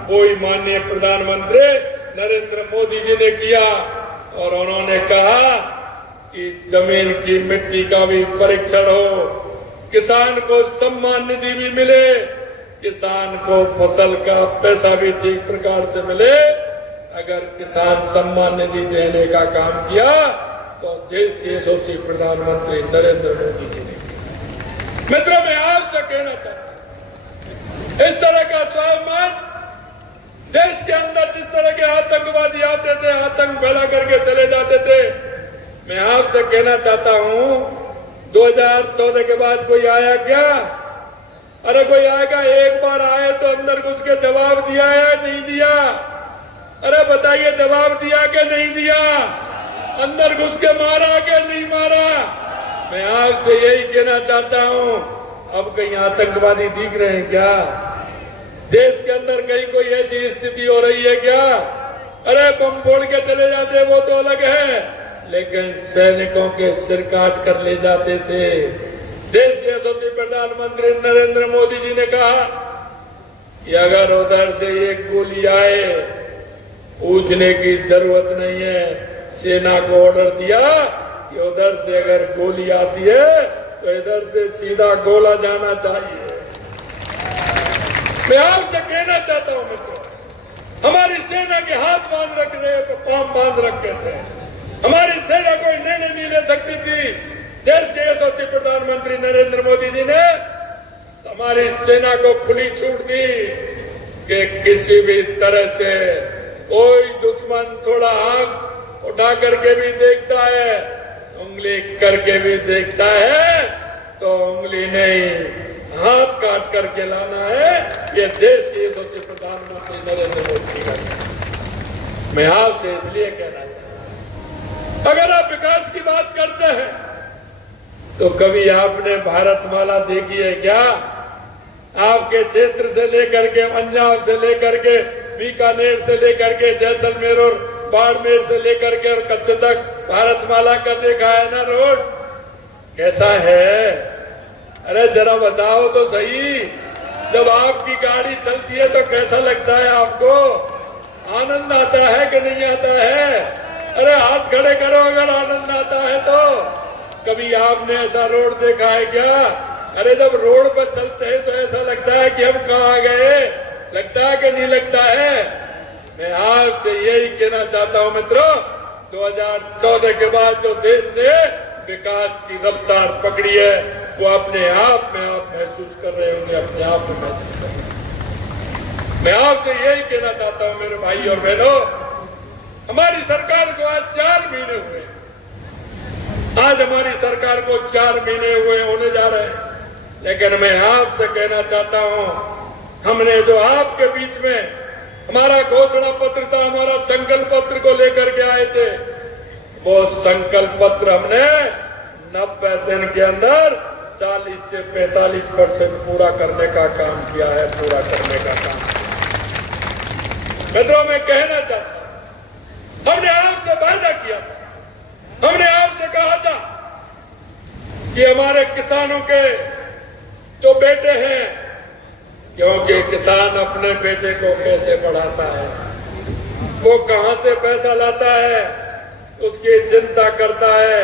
वो ही माननीय प्रधानमंत्री नरेंद्र मोदी जी ने किया और उन्होंने कहा कि जमीन की मिट्टी का भी परीक्षण हो, किसान को सम्मान निधि भी मिले, किसान को फसल का पैसा भी ठीक प्रकार से मिले। अगर किसान सम्मान निधि देने का काम किया तो देश के यशस्वी प्रधानमंत्री नरेंद्र मोदी जी ने किया। मित्रों, मैं आपसे कहना चाहता हूं, इस तरह का स्वाभिमान देश के अंदर जिस तरह के आतंकवादी आते थे, आतंक फैला करके चले जाते थे, मैं आपसे कहना चाहता हूं 2014 के बाद कोई आया क्या? अरे कोई आएगा, एक बार आए तो अंदर घुस के जवाब दिया है नहीं दिया? अरे बताइए, जवाब दिया कि नहीं दिया? अंदर घुस के मारा कि नहीं मारा? मैं आपसे यही कहना चाहता हूं, अब कहीं आतंकवादी दिख रहे हैं क्या? देश के अंदर कहीं कोई ऐसी स्थिति हो रही है क्या? अरे बम फोड़ के चले जाते वो तो अलग है, लेकिन सैनिकों के सिर काट कर ले जाते थे। देश के यशस्वी प्रधानमंत्री नरेंद्र मोदी जी ने कहा कि अगर उधर से एक गोली आए, पूछने की जरूरत नहीं है। सेना को ऑर्डर दिया कि उधर से अगर गोली आती है तो इधर से सीधा गोला जाना चाहिए। मैं आपसे कहना चाहता हूं मित्रों, हमारी सेना के हाथ बांध रखे, पांव बांध रखे थे। हमारी सेना कोई निर्णय नहीं ले सकती थी। देश के यशस्वी प्रधानमंत्री नरेंद्र मोदी जी ने हमारी सेना को खुली छूट दी कि किसी भी तरह से कोई दुश्मन थोड़ा आंख उठा करके भी देखता है, उंगली करके भी देखता है, तो उंगली नहीं हाथ काट करके लाना है। ये देश के यशस्वी प्रधानमंत्री नरेंद्र मोदी का। मैं आपसे इसलिए कहना चाहता हूं, अगर आप विकास की बात करते हैं तो कभी आपने भारतमाला देखी है क्या? आपके क्षेत्र से लेकर के, पंजाब से लेकर के, बीकानेर से लेकर के, जैसलमेर और बाड़मेर से लेकर के और कच्छ तक भारतमाला का देखा है ना रोड? कैसा है? अरे जरा बताओ तो सही, जब आपकी गाड़ी चलती है तो कैसा लगता है आपको? आनंद आता है कि नहीं आता है? अरे हाथ खड़े करो अगर आनंद आता है तो। कभी आपने ऐसा रोड देखा है क्या? अरे जब रोड पर चलते हैं तो ऐसा लगता है कि हम कहाँ गए, लगता है कि नहीं लगता है? मैं आपसे यही कहना चाहता हूं मित्रों, 2014 के बाद जो देश ने विकास की रफ्तार पकड़ी है वो अपने आप में आप महसूस कर रहे होंगे, अपने आप में महसूस कर रहे होंगे। मैं आपसे यही कहना चाहता हूं मेरे भाई और बहनों, हमारी सरकार को आज 4 महीने हुए, आज हमारी सरकार को 4 महीने हुए होने जा रहे हैं, लेकिन मैं आपसे कहना चाहता हूं, हमने जो आपके बीच में हमारा घोषणा पत्र था, हमारा संकल्प पत्र को लेकर के आए थे, वो संकल्प पत्र हमने 90 दिन के अंदर 40 से 45% पूरा करने का काम किया है, पूरा करने का काम। मित्रों, मैं कहना चाहता हूं, हमने आपसे वादा किया था, हमने आपसे कहा था कि हमारे किसानों के जो बेटे हैं, क्योंकि किसान अपने बेटे को कैसे पढ़ाता है, वो कहां से पैसा लाता है, उसकी चिंता करता है,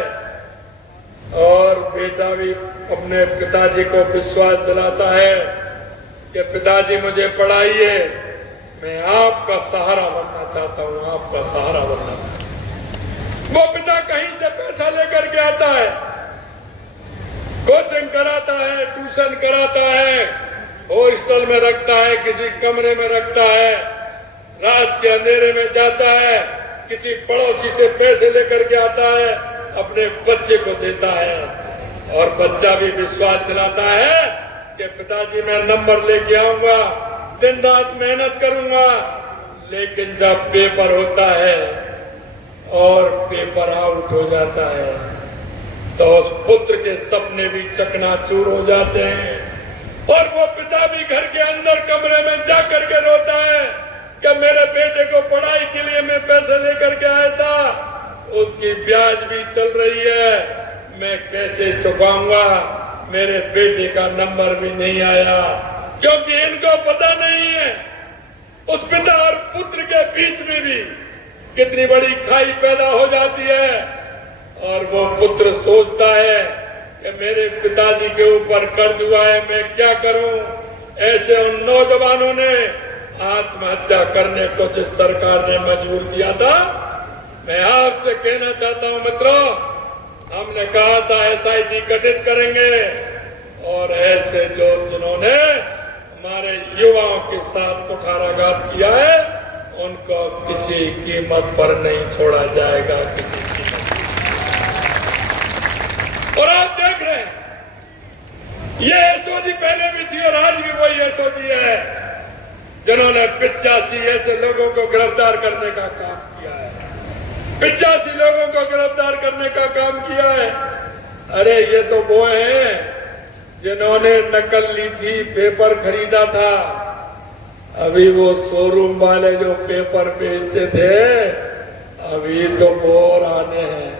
और बेटा भी अपने पिताजी को विश्वास दिलाता है कि पिताजी मुझे पढ़ाइए, मैं आपका सहारा बनना चाहता हूं, आपका सहारा बनना चाहता हूं। वो पिता कहीं से पैसा लेकर के आता है, कोचिंग कराता है, ट्यूशन कराता है, हॉस्टल में रखता है, किसी कमरे में रखता है, रात के अंधेरे में जाता है, किसी पड़ोसी से पैसे लेकर के आता है, अपने बच्चे को देता है, और बच्चा भी विश्वास दिलाता है कि पिताजी मैं नंबर लेके आऊंगा, दिन रात मेहनत करूंगा, लेकिन जब पेपर होता है और पेपर आउट हो जाता है तो उस पुत्र के सपने भी चकनाचूर हो जाते हैं, और वो पिता भी घर के अंदर कमरे में जाकर के रोता है कि मेरे बेटे को पढ़ाई के लिए मैं पैसे लेकर के आया था, उसकी ब्याज भी चल रही है, मैं कैसे चुकाऊंगा, मेरे बेटे का नंबर भी नहीं आया। क्योंकि इनको पता नहीं है उस पिता और पुत्र के बीच में भी कितनी बड़ी खाई पैदा हो जाती है, और वो पुत्र सोचता है कि मेरे पिताजी के ऊपर कर्ज हुआ है, मैं क्या करूं। ऐसे उन नौजवानों ने आत्महत्या करने को जिस सरकार ने मजबूर किया था, मैं आपसे कहना चाहता हूं मित्रों, हमने कहा था SIT गठित करेंगे, और ऐसे जो जिन्होंने हमारे युवाओं के साथ कुठाराघात किया है उनको किसी कीमत पर नहीं छोड़ा जाएगा, किसी कीमत। और आप देख रहे हैं ये SOG पहले भी थी और आज भी वही SOG है जिन्होंने 85 ऐसे लोगों को गिरफ्तार करने का काम किया है, 85 लोगों को गिरफ्तार करने का काम किया है। अरे ये तो वो हैं जिन्होंने नकल ली थी, पेपर खरीदा था, अभी वो शोरूम वाले जो पेपर बेचते थे अभी तो बोर आने हैं।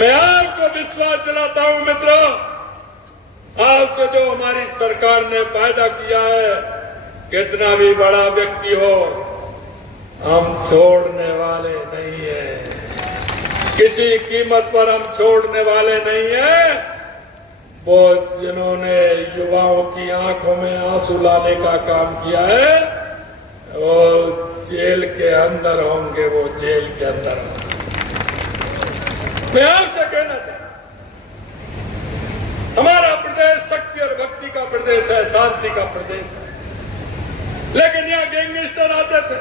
मैं आपको विश्वास दिलाता हूं मित्रों, आपसे जो हमारी सरकार ने वायदा किया है, कितना भी बड़ा व्यक्ति हो हम छोड़ने वाले नहीं है, किसी कीमत पर हम छोड़ने वाले नहीं है। वो जिन्होंने युवाओं की आंखों में आंसू लाने का काम किया है वो जेल के अंदर होंगे, वो जेल के अंदर होंगे। मैं आपसे कहना चाहता हूं, हमारा प्रदेश शक्ति और भक्ति का प्रदेश है, शांति का प्रदेश है, लेकिन यहाँ गैंगस्टर आते थे,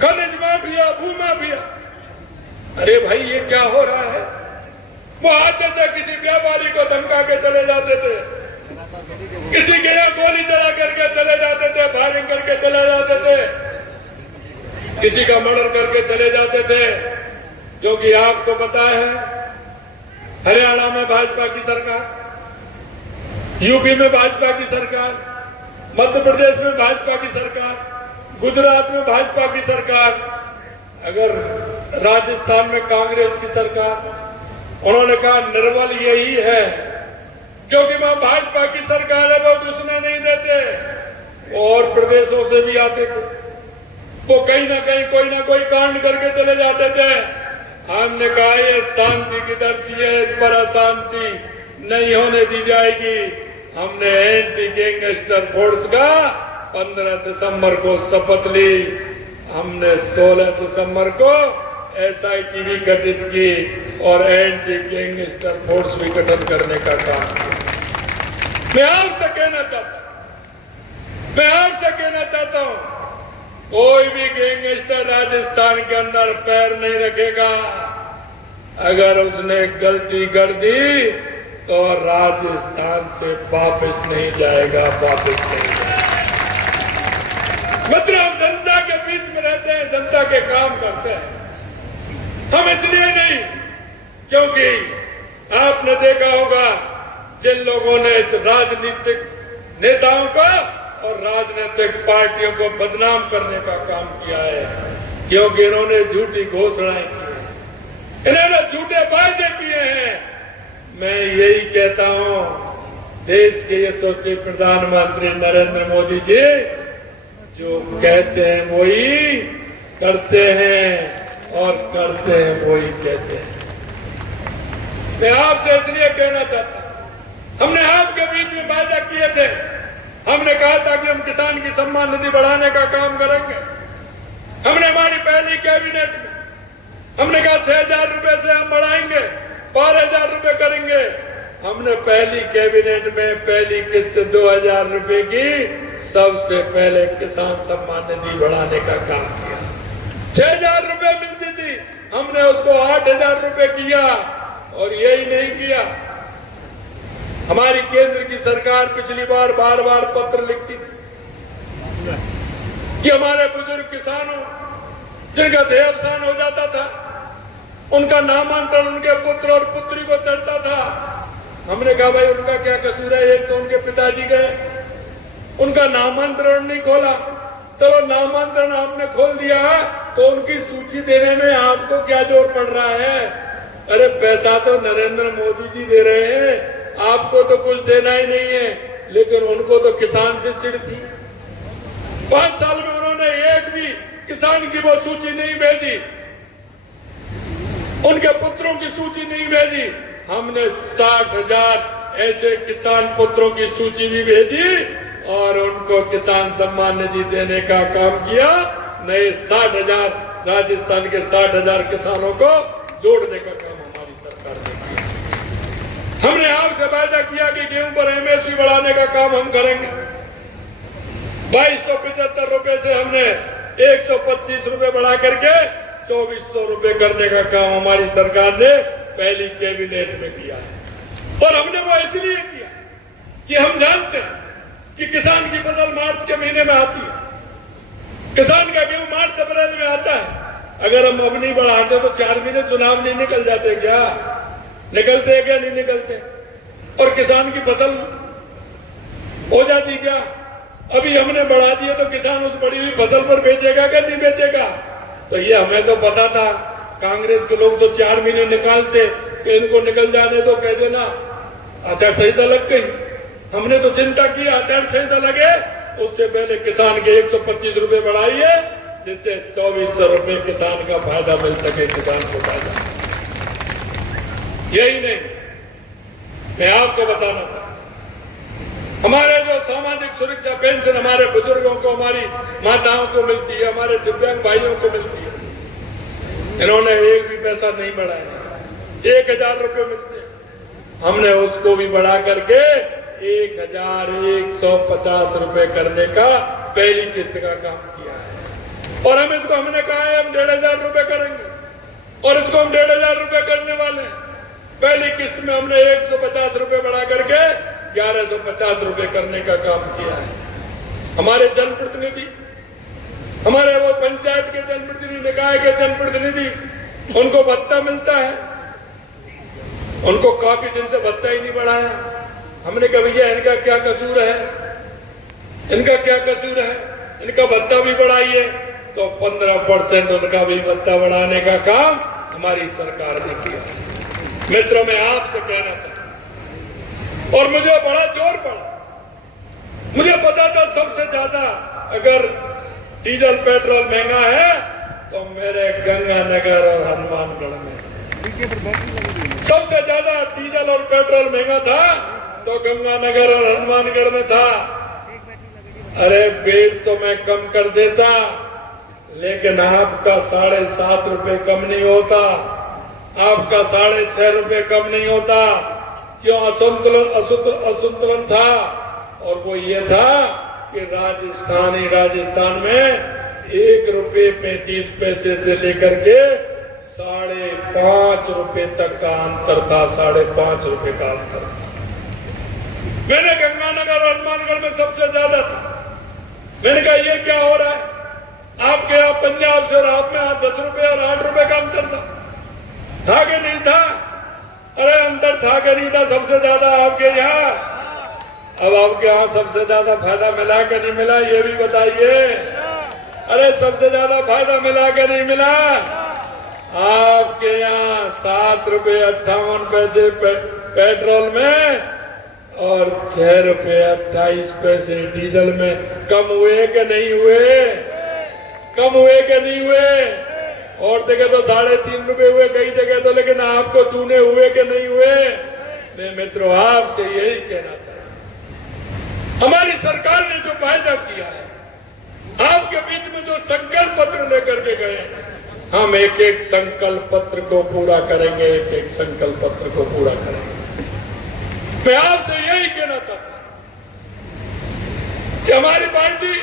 खनिज माफिया, भू माफिया। अरे भाई ये क्या हो रहा है। वो आते थे, किसी व्यापारी को धमका के चले जाते थे, किसी के यहाँ गोली चला करके चले जाते थे, फायरिंग करके चले जाते थे, किसी का मर्डर करके चले जाते थे। क्योंकि आपको पता है हरियाणा में भाजपा की सरकार, यूपी में भाजपा की सरकार, मध्य प्रदेश में भाजपा की सरकार, गुजरात में भाजपा की सरकार, अगर राजस्थान में कांग्रेस की सरकार। उन्होंने कहा निर्बल यही है क्योंकि वहां भाजपा की सरकार है, वो घुसने नहीं देते। और प्रदेशों से भी आते थे, वो कहीं ना कहीं कोई ना कोई कांड करके चले जाते थे। हमने कहा ये शांति की धरती है, इस पर अशांति नहीं होने दी जाएगी। हमने एंटी गैंगस्टर फोर्स का 15 दिसंबर को शपथ ली, हमने 16 दिसंबर को SIT भी गठित की और एंटी गैंगस्टर फोर्स भी गठन करने का काम किया। मैं आपसे कहना चाहता हूं, कोई भी गैंगस्टर राजस्थान के अंदर पैर नहीं रखेगा। अगर उसने गलती कर दी तो राजस्थान से वापस नहीं जाएगा। मतलब हम जनता के बीच में रहते हैं, जनता के काम करते हैं। हम इसलिए नहीं क्योंकि आपने देखा होगा जिन लोगों ने इस राजनीतिक नेताओं का और राजनीतिक पार्टियों को बदनाम करने का काम किया है, क्योंकि इन्होंने झूठी घोषणाएं की हैं, इन्होंने झूठे वायदे किए हैं। मैं यही कहता हूं, देश के यशस्वी प्रधानमंत्री नरेंद्र मोदी जी जो कहते हैं वही करते हैं और करते हैं वही कहते हैं। मैं आपसे इसलिए कहना चाहता हूं, हमने आपके बीच में वायदा किए थे। हमने कहा था कि हम किसान की सम्मान निधि बढ़ाने का काम करेंगे। हमने हमारी पहली कैबिनेट में हमने कहा 6,000 रुपए से हम बढ़ाएंगे, 12,000 रुपए करेंगे। हमने पहली कैबिनेट में पहली किस्त 2,000 रुपए की सबसे पहले किसान सम्मान निधि बढ़ाने का काम किया। 6,000 रुपए मिलती थी, हमने उसको 8,000 रुपए किया। और यही नहीं किया, हमारी केंद्र की सरकार पिछली बार बार पत्र लिखती थी कि हमारे बुजुर्ग किसानों जिनका देहावसान हो जाता था, उनका नामांतरण उनके पुत्र और पुत्री को चढ़ता था। हमने कहा भाई उनका क्या कसूर है, एक तो उनके पिताजी गए, उनका नामांतरण नहीं खोला। चलो नामांतरण आपने खोल दिया तो उनकी सूची देने में आपको क्या जोर पड़ रहा है? अरे पैसा तो नरेंद्र मोदी जी दे रहे हैं, आपको तो कुछ देना ही नहीं है। लेकिन उनको तो किसान से चिढ़ थी। 5 साल में उन्होंने एक भी किसान की वो सूची नहीं भेजी, उनके पुत्रों की सूची नहीं भेजी। हमने 60,000 ऐसे किसान पुत्रों की सूची भी भेजी और उनको किसान सम्मान निधि देने का काम किया। नए 60,000 राजस्थान के 60,000 किसानों को जोड़ने का काम हमारी सरकार ने किया। हमने आपसे वायदा किया कि गेहूं पर MSP बढ़ाने का काम हम करेंगे। 2275 रुपए से हमने 125 रुपए बढ़ा करके 2400 रुपए करने का काम हमारी सरकार ने पहली कैबिनेट में किया है। और हमने वो इसलिए किया कि हम जानते हैं कि किसान की फसल मार्च के महीने में आती है, किसान का गेहूं मार्च अप्रैल में आता है। अगर हम अब नहीं बढ़ाते तो 4 महीने चुनाव नहीं निकल जाते क्या? निकलते क्या नहीं निकलते? और किसान की फसल हो जाती क्या? अभी हमने बढ़ा दिए तो किसान उस बढ़ी हुई फसल पर बेचेगा क्या नहीं बेचेगा? तो ये हमें तो पता था। कांग्रेस के लोग तो 4 महीने निकालते कि इनको निकल जाने तो कह देना आचार संहिता लग गई। हमने तो चिंता की आचार संहिता लगे उससे पहले किसान के 125 रुपए बढ़ाइए, जिससे 2400 रुपए किसान का फायदा मिल सके, किसान को फायदा। यही नहीं, मैं आपको बताना था, हमारे जो सामाजिक सुरक्षा पेंशन हमारे बुजुर्गों को, हमारी माताओं को मिलती है, हमारे दिव्यांग भाइयों को मिलती है, इन्होंने एक भी पैसा नहीं बढ़ाया। 1,000 रुपए मिलते, हमने उसको भी बढ़ा करके 1,150 रुपए करने का पहली किस्त का काम किया है। और हमने कहा है हम 1,500 रुपए करेंगे और इसको हम 1,500 रुपए करने वाले हैं। पहली किस्त में हमने 150 रुपए बढ़ा करके 1,150 रुपए करने का काम किया है। हमारे जनप्रतिनिधि, हमारे वो पंचायत के जनप्रतिनिधि, निकाय के जनप्रतिनिधि, उनको भत्ता मिलता है, उनको काफी दिन से भत्ता ही नहीं बढ़ाया। हमने कहा भैया इनका क्या कसूर है, इनका क्या कसूर है, इनका भत्ता भी बढ़ाइए। तो 15% उनका भी भत्ता बढ़ाने का काम हमारी सरकार ने किया। मित्रों, मैं आपसे कहना चाहता हूं, और मुझे बड़ा जोर पड़ा, मुझे पता था सबसे ज्यादा अगर डीजल पेट्रोल महंगा है तो मेरे गंगानगर और हनुमानगढ़ में सबसे ज्यादा डीजल और पेट्रोल महंगा था तो गंगानगर और हनुमानगढ़ में था। अरे बिल तो मैं कम कर देता, लेकिन आपका 7.5 रुपए कम नहीं होता, आपका 6.5 रुपए कम नहीं होता। क्यों? असंतुलन था, और वो ये था कि राजस्थान में 1 रुपए 35 पैसे से लेकर के 5.5 रुपए तक का अंतर था, 5.5 रुपए का अंतर। मैंने गंगानगर और हनुमानगढ़ में सबसे ज्यादा था। मैंने कहा ये क्या हो रहा है? आपके यहाँ पंजाब से और आप में 10 रुपए और 8 रुपए का अंतर था कि नहीं था? अरे अंतर था कि नहीं था? सबसे ज्यादा आपके यहाँ। अब आपके यहाँ सबसे ज्यादा फायदा मिला कि नहीं मिला, ये भी बताइए। अरे सबसे ज्यादा फायदा मिला कि नहीं मिला? आपके यहाँ 7 रुपए 58 पैसे पेट्रोल में और 6 रुपए 28 पैसे डीजल में कम हुए कि नहीं हुए? कम हुए कि नहीं हुए? और जगह तो 3.5 रुपए हुए कई जगह तो, लेकिन आपको दूने हुए कि नहीं हुए? मैं मित्रों आपसे यही कहना चाहता हूं, हमारी सरकार ने जो वायदा किया है, आपके बीच में जो संकल्प पत्र लेकर के गए, हम एक एक संकल्प पत्र को पूरा करेंगे, एक एक संकल्प पत्र को पूरा करेंगे। मैं आपसे यही कहना चाहता हूं कि हमारी पार्टी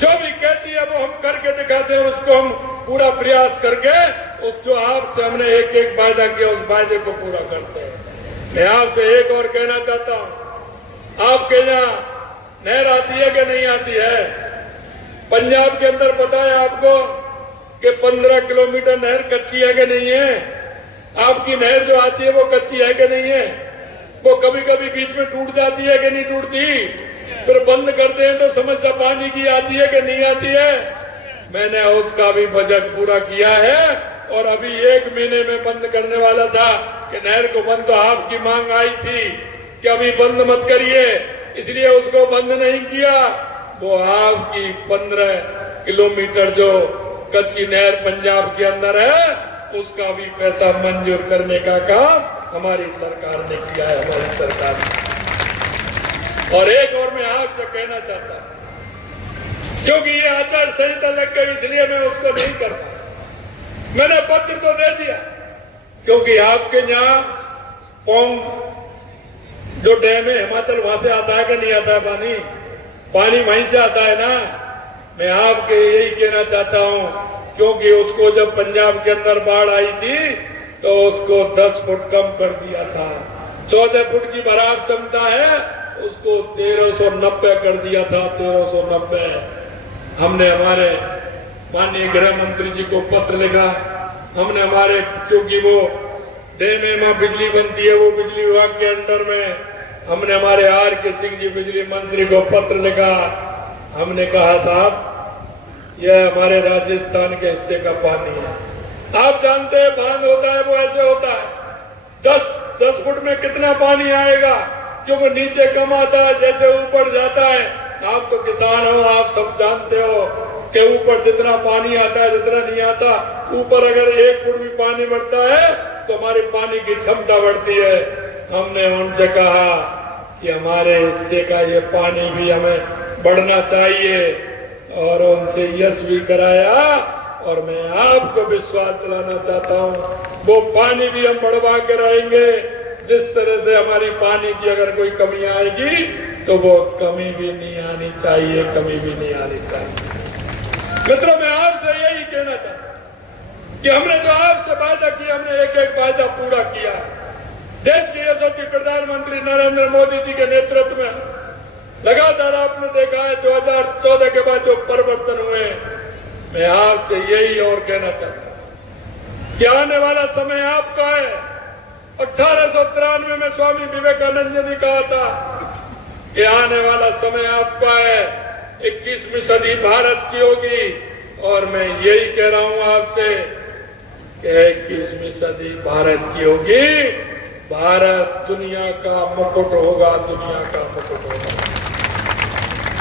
जो भी कहती है वो हम करके दिखाते हैं, उसको हम पूरा प्रयास करके उस जो आपसे हमने एक एक वायदा किया उस वायदे को पूरा करते हैं। मैं आपसे एक और कहना चाहता हूं, आपके यहाँ नहर आती है कि नहीं आती है? पंजाब के अंदर पता है आपको कि 15 किलोमीटर नहर कच्ची है कि नहीं है? आपकी नहर जो आती है वो कच्ची है कि नहीं है? वो कभी कभी बीच में टूट जाती है कि नहीं टूटती? फिर बंद करते हैं तो समस्या पानी की आती है कि नहीं आती है? मैंने उसका भी बजट पूरा किया है, और अभी 1 महीने में बंद करने वाला था कि नहर को बंद, तो आपकी मांग आई थी कि अभी बंद मत करिए, इसलिए उसको बंद नहीं किया। वो आपकी 15 किलोमीटर जो कच्ची नहर पंजाब के अंदर है, उसका भी पैसा मंजूर करने का काम हमारी सरकार ने किया है, हमारी सरकार ने। और एक और मैं आपसे कहना चाहता हूं, क्योंकि ये आचार संहिता लग गई इसलिए मैं उसको नहीं करता, मैंने पत्र तो दे दिया, क्योंकि आपके यहाँ पोंग जो डैम है हिमाचल, वहां से आता है कि नहीं आता है पानी वहीं से आता है ना। मैं आपके यही कहना चाहता हूं, क्योंकि उसको जब पंजाब के अंदर बाढ़ आई थी तो उसको 10 फुट कम कर दिया था, 14 फुट की बराबर क्षमता है, उसको 1390 कर दिया था, 1390। हमने हमारे माननीय गृह मंत्री जी को पत्र लिखा, हमने हमारे, क्योंकि वो डैम में बिजली बनती है, वो बिजली विभाग के अंडर में, हमने हमारे R.K. सिंह जी बिजली मंत्री को पत्र लिखा। हमने कहा साहब यह हमारे राजस्थान के हिस्से का पानी है, आप जानते हैं बांध होता है वो ऐसे होता है, 10 फुट में कितना पानी आएगा, क्योंकि नीचे कम आता है, जैसे ऊपर जाता है। आप तो किसान हो, आप सब जानते हो कि ऊपर जितना पानी आता है जितना नहीं आता, ऊपर अगर 1 फुट भी पानी बढ़ता है तो हमारे पानी की क्षमता बढ़ती है। हमने उनसे कहा कि हमारे हिस्से का ये पानी भी हमें बढ़ना चाहिए, और उनसे यश भी कराया, और मैं आपको विश्वास दिलाना चाहता हूँ वो पानी भी हम बढ़वा के रहेंगे। जिस तरह से हमारी पानी की अगर कोई कमी आएगी तो वो कमी भी नहीं आनी चाहिए, कमी भी नहीं आनी चाहिए। मित्रों, मैं आपसे यही कहना चाहता हूँ कि हमने जो आपसे वायदा किया, हमने एक एक वायदा पूरा किया। देश के यशस्वी प्रधानमंत्री नरेंद्र मोदी जी के नेतृत्व में लगातार आपने देखा है 2014 के बाद जो परिवर्तन हुए, मैं आपसे यही और कहना चाहता हूँ कि आने वाला समय आपका है। 1893 में स्वामी विवेकानंद जी ने कहा था कि आने वाला समय आपका है, 21वीं सदी भारत की होगी, और मैं यही कह रहा हूं आपसे कि 21वीं सदी भारत की होगी। भारत दुनिया का मुकुट होगा, दुनिया का मुकुट होगा।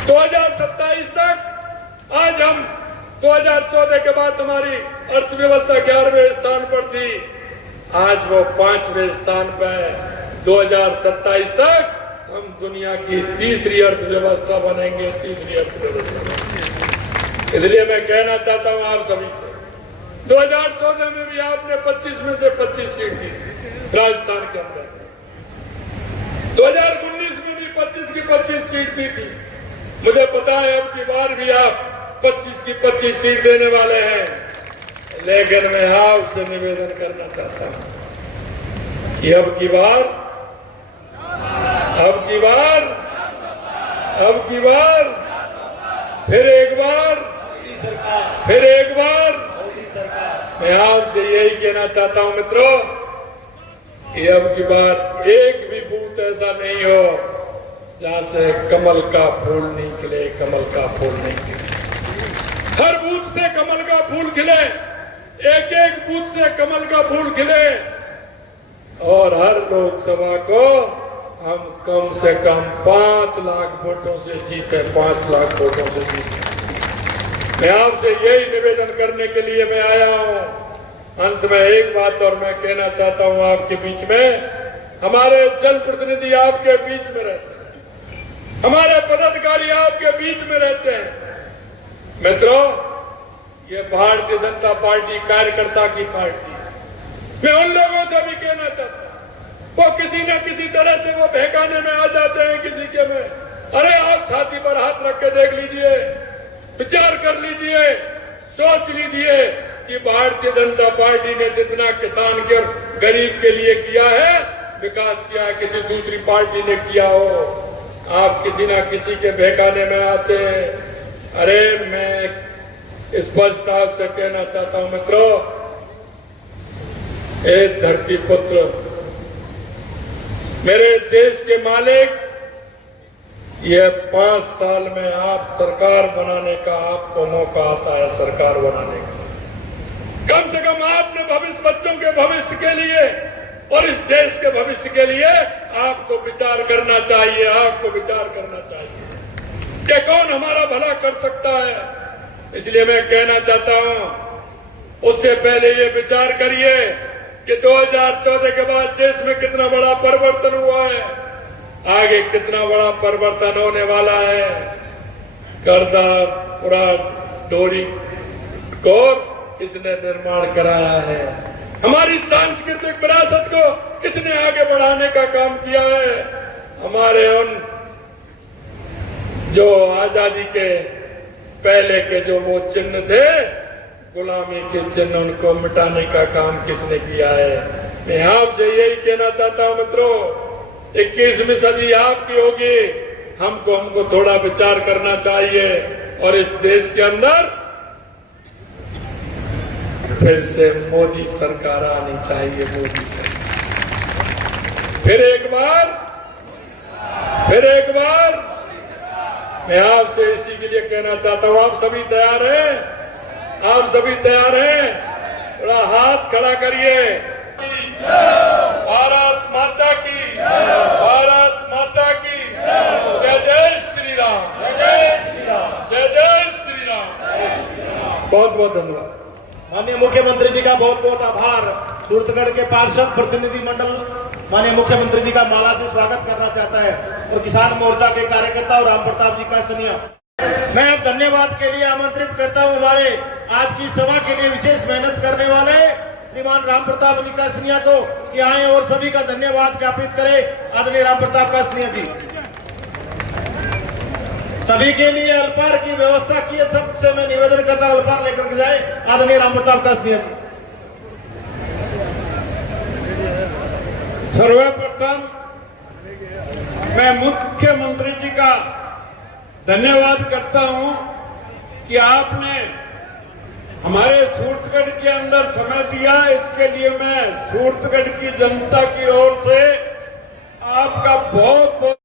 2027 तक, आज हम 2014 के बाद हमारी अर्थव्यवस्था 11वें स्थान पर थी, आज वो 5वें स्थान पर है। 2027 तक हम दुनिया की तीसरी अर्थव्यवस्था बनेंगे, तीसरी अर्थव्यवस्था बनेंगे। इसलिए मैं कहना चाहता हूं आप सभी से, 2014 में भी आपने 25 में से 25 सीट दी राजस्थान के अंदर, 2019 में भी 25 की 25 सीट दी थी। मुझे पता है अब की बार भी आप 25 की 25 सीट देने वाले हैं, लेकिन मैं आपसे निवेदन करना चाहता हूं कि अब की बार फिर एक बार मैं आपसे यही कहना चाहता हूं मित्रों कि अब की बार एक भी बूथ ऐसा नहीं हो जहां से कमल का फूल नहीं खिले, कमल का फूल नहीं खिले। हर बूथ से कमल का फूल खिले, एक एक बूथ से कमल का फूल खिले और हर लोकसभा को हम कम से कम 5 लाख वोटों से जीते, 5 लाख वोटों से जीते। मैं आपसे यही निवेदन करने के लिए मैं आया हूं। अंत में एक बात और मैं कहना चाहता हूं आपके बीच में, हमारे जनप्रतिनिधि आपके बीच में रहते हैं, हमारे पदाधिकारी आपके बीच में रहते हैं। मित्रों, ये भारतीय जनता पार्टी कार्यकर्ता की पार्टी है। मैं उन लोगों से भी कहना चाहता हूं, वो किसी न किसी तरह से वो बहकाने में आ जाते हैं किसी के में। अरे आप छाती पर हाथ रख के देख लीजिए, विचार कर लीजिए, सोच लीजिए कि भारतीय जनता पार्टी ने जितना किसान के और गरीब के लिए किया है, विकास किया है, किसी दूसरी पार्टी ने किया हो। आप किसी ना किसी के बहकाने में आते हैं। अरे मैं स्पष्ट आपसे कहना चाहता हूं मित्रों, एक धरती पुत्र, मेरे देश के मालिक, ये 5 साल में आप सरकार बनाने का आपको मौका आता है, सरकार बनाने का। कम से कम आपने भविष्य, बच्चों के भविष्य के लिए और इस देश के भविष्य के लिए आपको विचार करना चाहिए, आपको विचार करना चाहिए कि कौन हमारा भला कर सकता है। इसलिए मैं कहना चाहता हूं, उससे पहले ये विचार करिए कि 2014 के बाद देश में कितना बड़ा परिवर्तन हुआ है, आगे कितना बड़ा परिवर्तन होने वाला है। करतारपुरा डोरी को किसने निर्माण कराया है, हमारी सांस्कृतिक विरासत को किसने आगे बढ़ाने का काम किया है। हमारे उन जो आजादी के पहले के जो वो चिन्ह थे, गुलामी के चिन्ह, उनको मिटाने का काम किसने किया है। मैं आपसे यही कहना चाहता हूं मित्रों, 21वीं सदी आपकी होगी, हमको थोड़ा विचार करना चाहिए और इस देश के अंदर फिर से मोदी सरकार आनी चाहिए, मोदी सरकार। फिर एक बार मैं आपसे इसी के लिए कहना चाहता हूं, आप सभी तैयार हैं, आप सभी तैयार हैं, थोड़ा हाथ खड़ा करिए। भारत माता की, भारत माता की जय, जय श्री राम, जय श्री राम, जय जय श्री राम। बहुत बहुत धन्यवाद। माननीय मुख्यमंत्री जी का बहुत बहुत आभार। सूरतगढ़ के पार्षद प्रतिनिधि मंडल माननीय मुख्यमंत्री जी का माला से स्वागत करना चाहता है और किसान मोर्चा के कार्यकर्ता और राम प्रताप जी का सनिया मैं अब धन्यवाद के लिए आमंत्रित करता हूं हमारे आज की सभा के लिए विशेष मेहनत करने वाले श्रीमान राम प्रताप जी का सनिया को कि आए और सभी का धन्यवाद ज्ञापित करें। आदरणीय राम प्रताप का सनिया जी, सभी के लिए अल्पाहार की व्यवस्था की है, सबसे मैं निवेदन करता हूं अल्पाहार लेकर के जाए। आदरणीय राम प्रताप का सनिया जी। सर्वप्रथम मैं मुख्यमंत्री जी का धन्यवाद करता हूं कि आपने हमारे सूरतगढ़ के अंदर समय दिया। इसके लिए मैं सूरतगढ़ की जनता की ओर से आपका बहुत बहुत